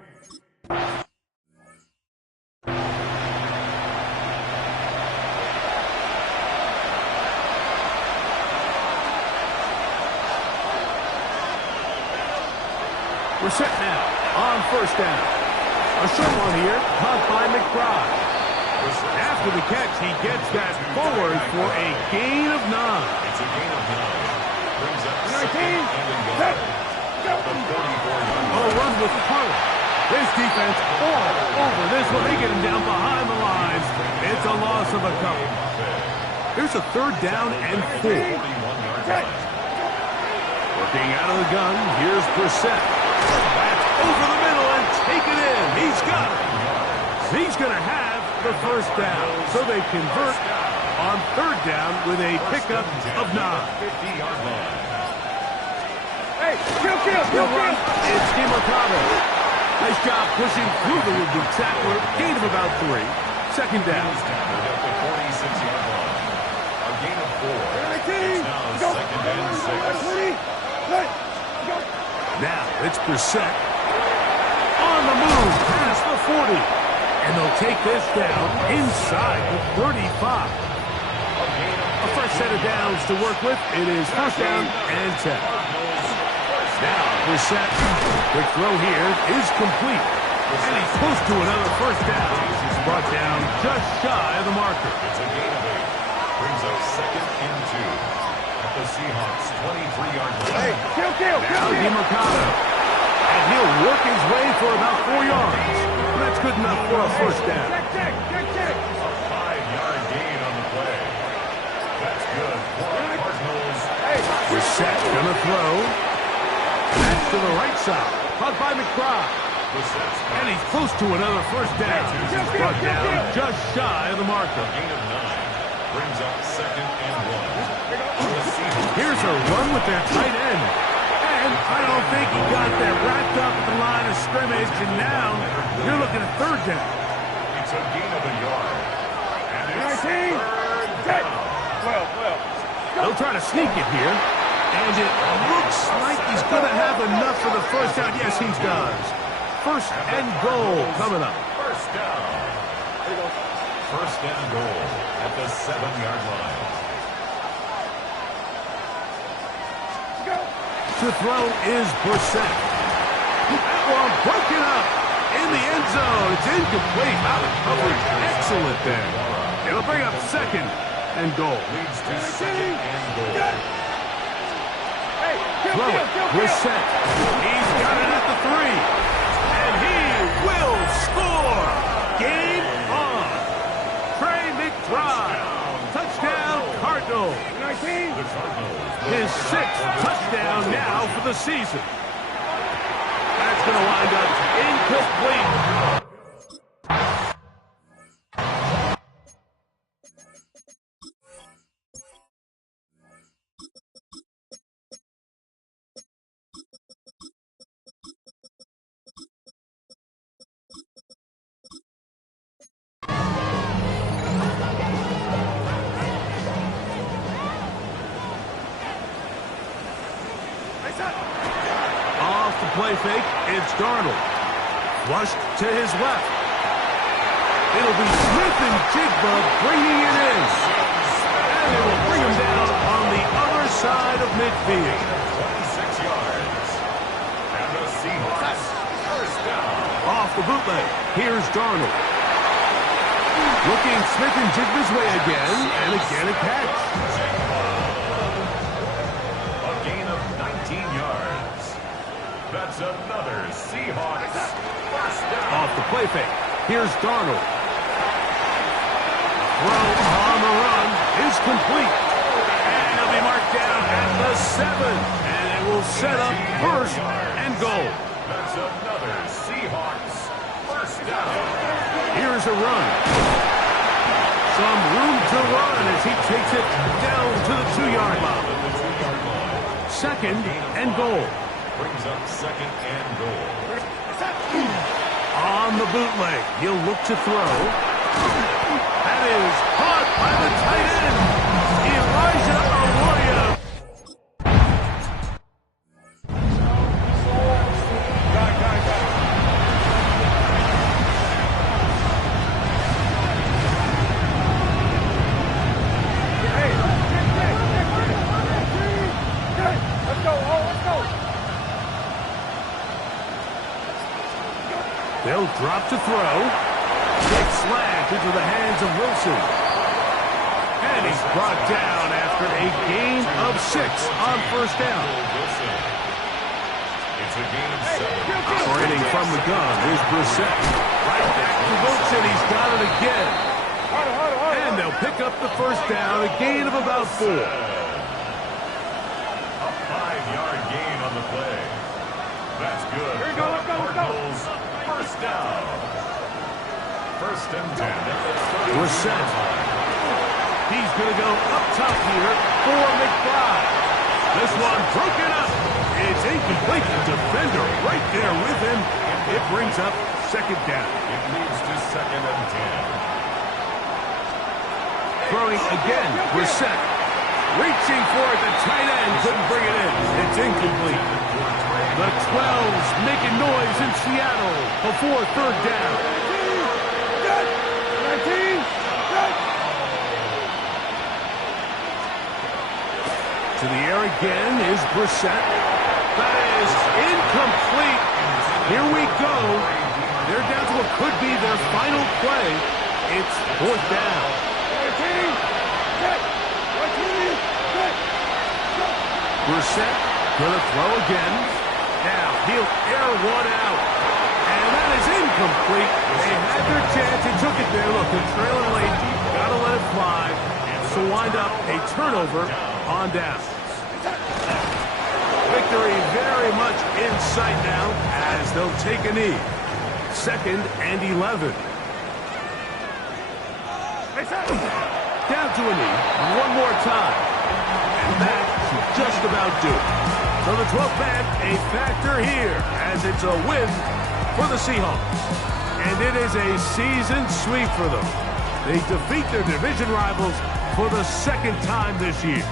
We're set now on first down. A short one here, caught by McBride. After the catch, he gets that forward for a gain of 9. It's a gain of 9. Brings up 2nd and 44. A run with Carter. This defense all over this one. They get him down behind the lines. It's a loss of a couple. Here's a third down and 4. Working out of the gun, here's Brissett. That's over the middle and take it in. He's got it. He's going to have the first down. So they convert on third down with a pickup of 9. 50-yard line. Hey, kill. It's DeMarcado. Nice job pushing through the would-be tackler. Gain of about 3. Second down. At the 46-yard line. A gain of 4. It's now second and 6. Now it's Brissett. On the move past the 40. And they'll take this down inside the 35. A fresh set of downs to work with. It is first down and 10. Now, Brissett. Quick throw here is complete. And he's close to another first down. He's brought down just shy of the marker. It's a gain of 8. Brings up second and 2 at the Seahawks 23-yard line. Hey, kill. Now DeMarcado. And he'll work his way for about 4 yards. That's good enough for a first down. Check. A 5-yard gain on the play. That's good for the Cardinals. Brissett gonna throw. That's to the right side. Caught by McBride. And he's close to another first down. He's brought down just shy of the marker. Gain of 9 brings up second and 1. Here's a run with their tight end. And I don't think he got that wrapped up at the line of scrimmage. And now you're looking at third down. It's a gain of a yard. And it's 19. third down. 12. They'll try to sneak it here. And it looks like he's going to have enough for the first down. Yes, he does. First and goal coming up. First down. First and goal at the 7-yard line. To throw is Brissett. That one broken up in the end zone. It's incomplete. Out of coverage. Excellent there. It'll bring up second and goal. Leads to second and goal. Throw it. Brissett. He's got it at the 3. And he will score. Game on. Trey McBride. Touchdown Cardinals. 19. His 6th touchdown now for the season. That's going to wind up incomplete. Off the play fake, it's Darnold. Flushed to his left. It'll be Smith and Jigba bringing it in. And it will bring him down on the other side of midfield. 26 yards. And the Seahawks first down. Off the bootleg, here's Darnold. Looking Smith and Jigba's way again, and again a catch. A gain of 19 yards. That's another Seahawks first down. Off the play fake, here's Darnold. Throw on the run is complete. And he'll be marked down at the 7. And it will set up first and goal. That's another Seahawks first down. Here's a run. Some room to run as he takes it down to the 2-yard line. Second and goal. Brings up second and goal. On the bootleg, he'll look to throw. That is caught by the tight end, Elijah Arroyo. They'll drop to throw. Big slant into the hands of Wilson. And he's brought down after a gain of 6 on first down. It's a gain of 7. Operating from the gun is Brissett. Right back to Wilson. He's got it again. And they'll pick up the first down, a gain of about 4. A 5-yard gain on the play. That's good. Here we go, let's go, let's go. Cardinals first down. First and 10. Brissett. He's going to go up top here for McBride. This one broken up. It's incomplete. The defender right there with him. It brings up second down. It leads to second and 10. Throwing again, Brissett. Reaching for it, the tight end couldn't bring it in. It's incomplete. The 12's making noise in Seattle before third down. To the air again is Brissett. That is incomplete. Here we go. They're down to what could be their final play. It's fourth down. Brissett gonna throw again. Now he'll air one out. And that is incomplete. They had their chance. They took it there. Look, they're trailing late. Gotta let it fly. So wind up a turnover on down. Victory very much in sight now as they'll take a knee. 2nd and 11. Down to a knee. One more time. And that should just about do it. So the 12th man, a factor here as it's a win for the Seahawks. And it is a season sweep for them. They defeat their division rivals for the 2nd time this year.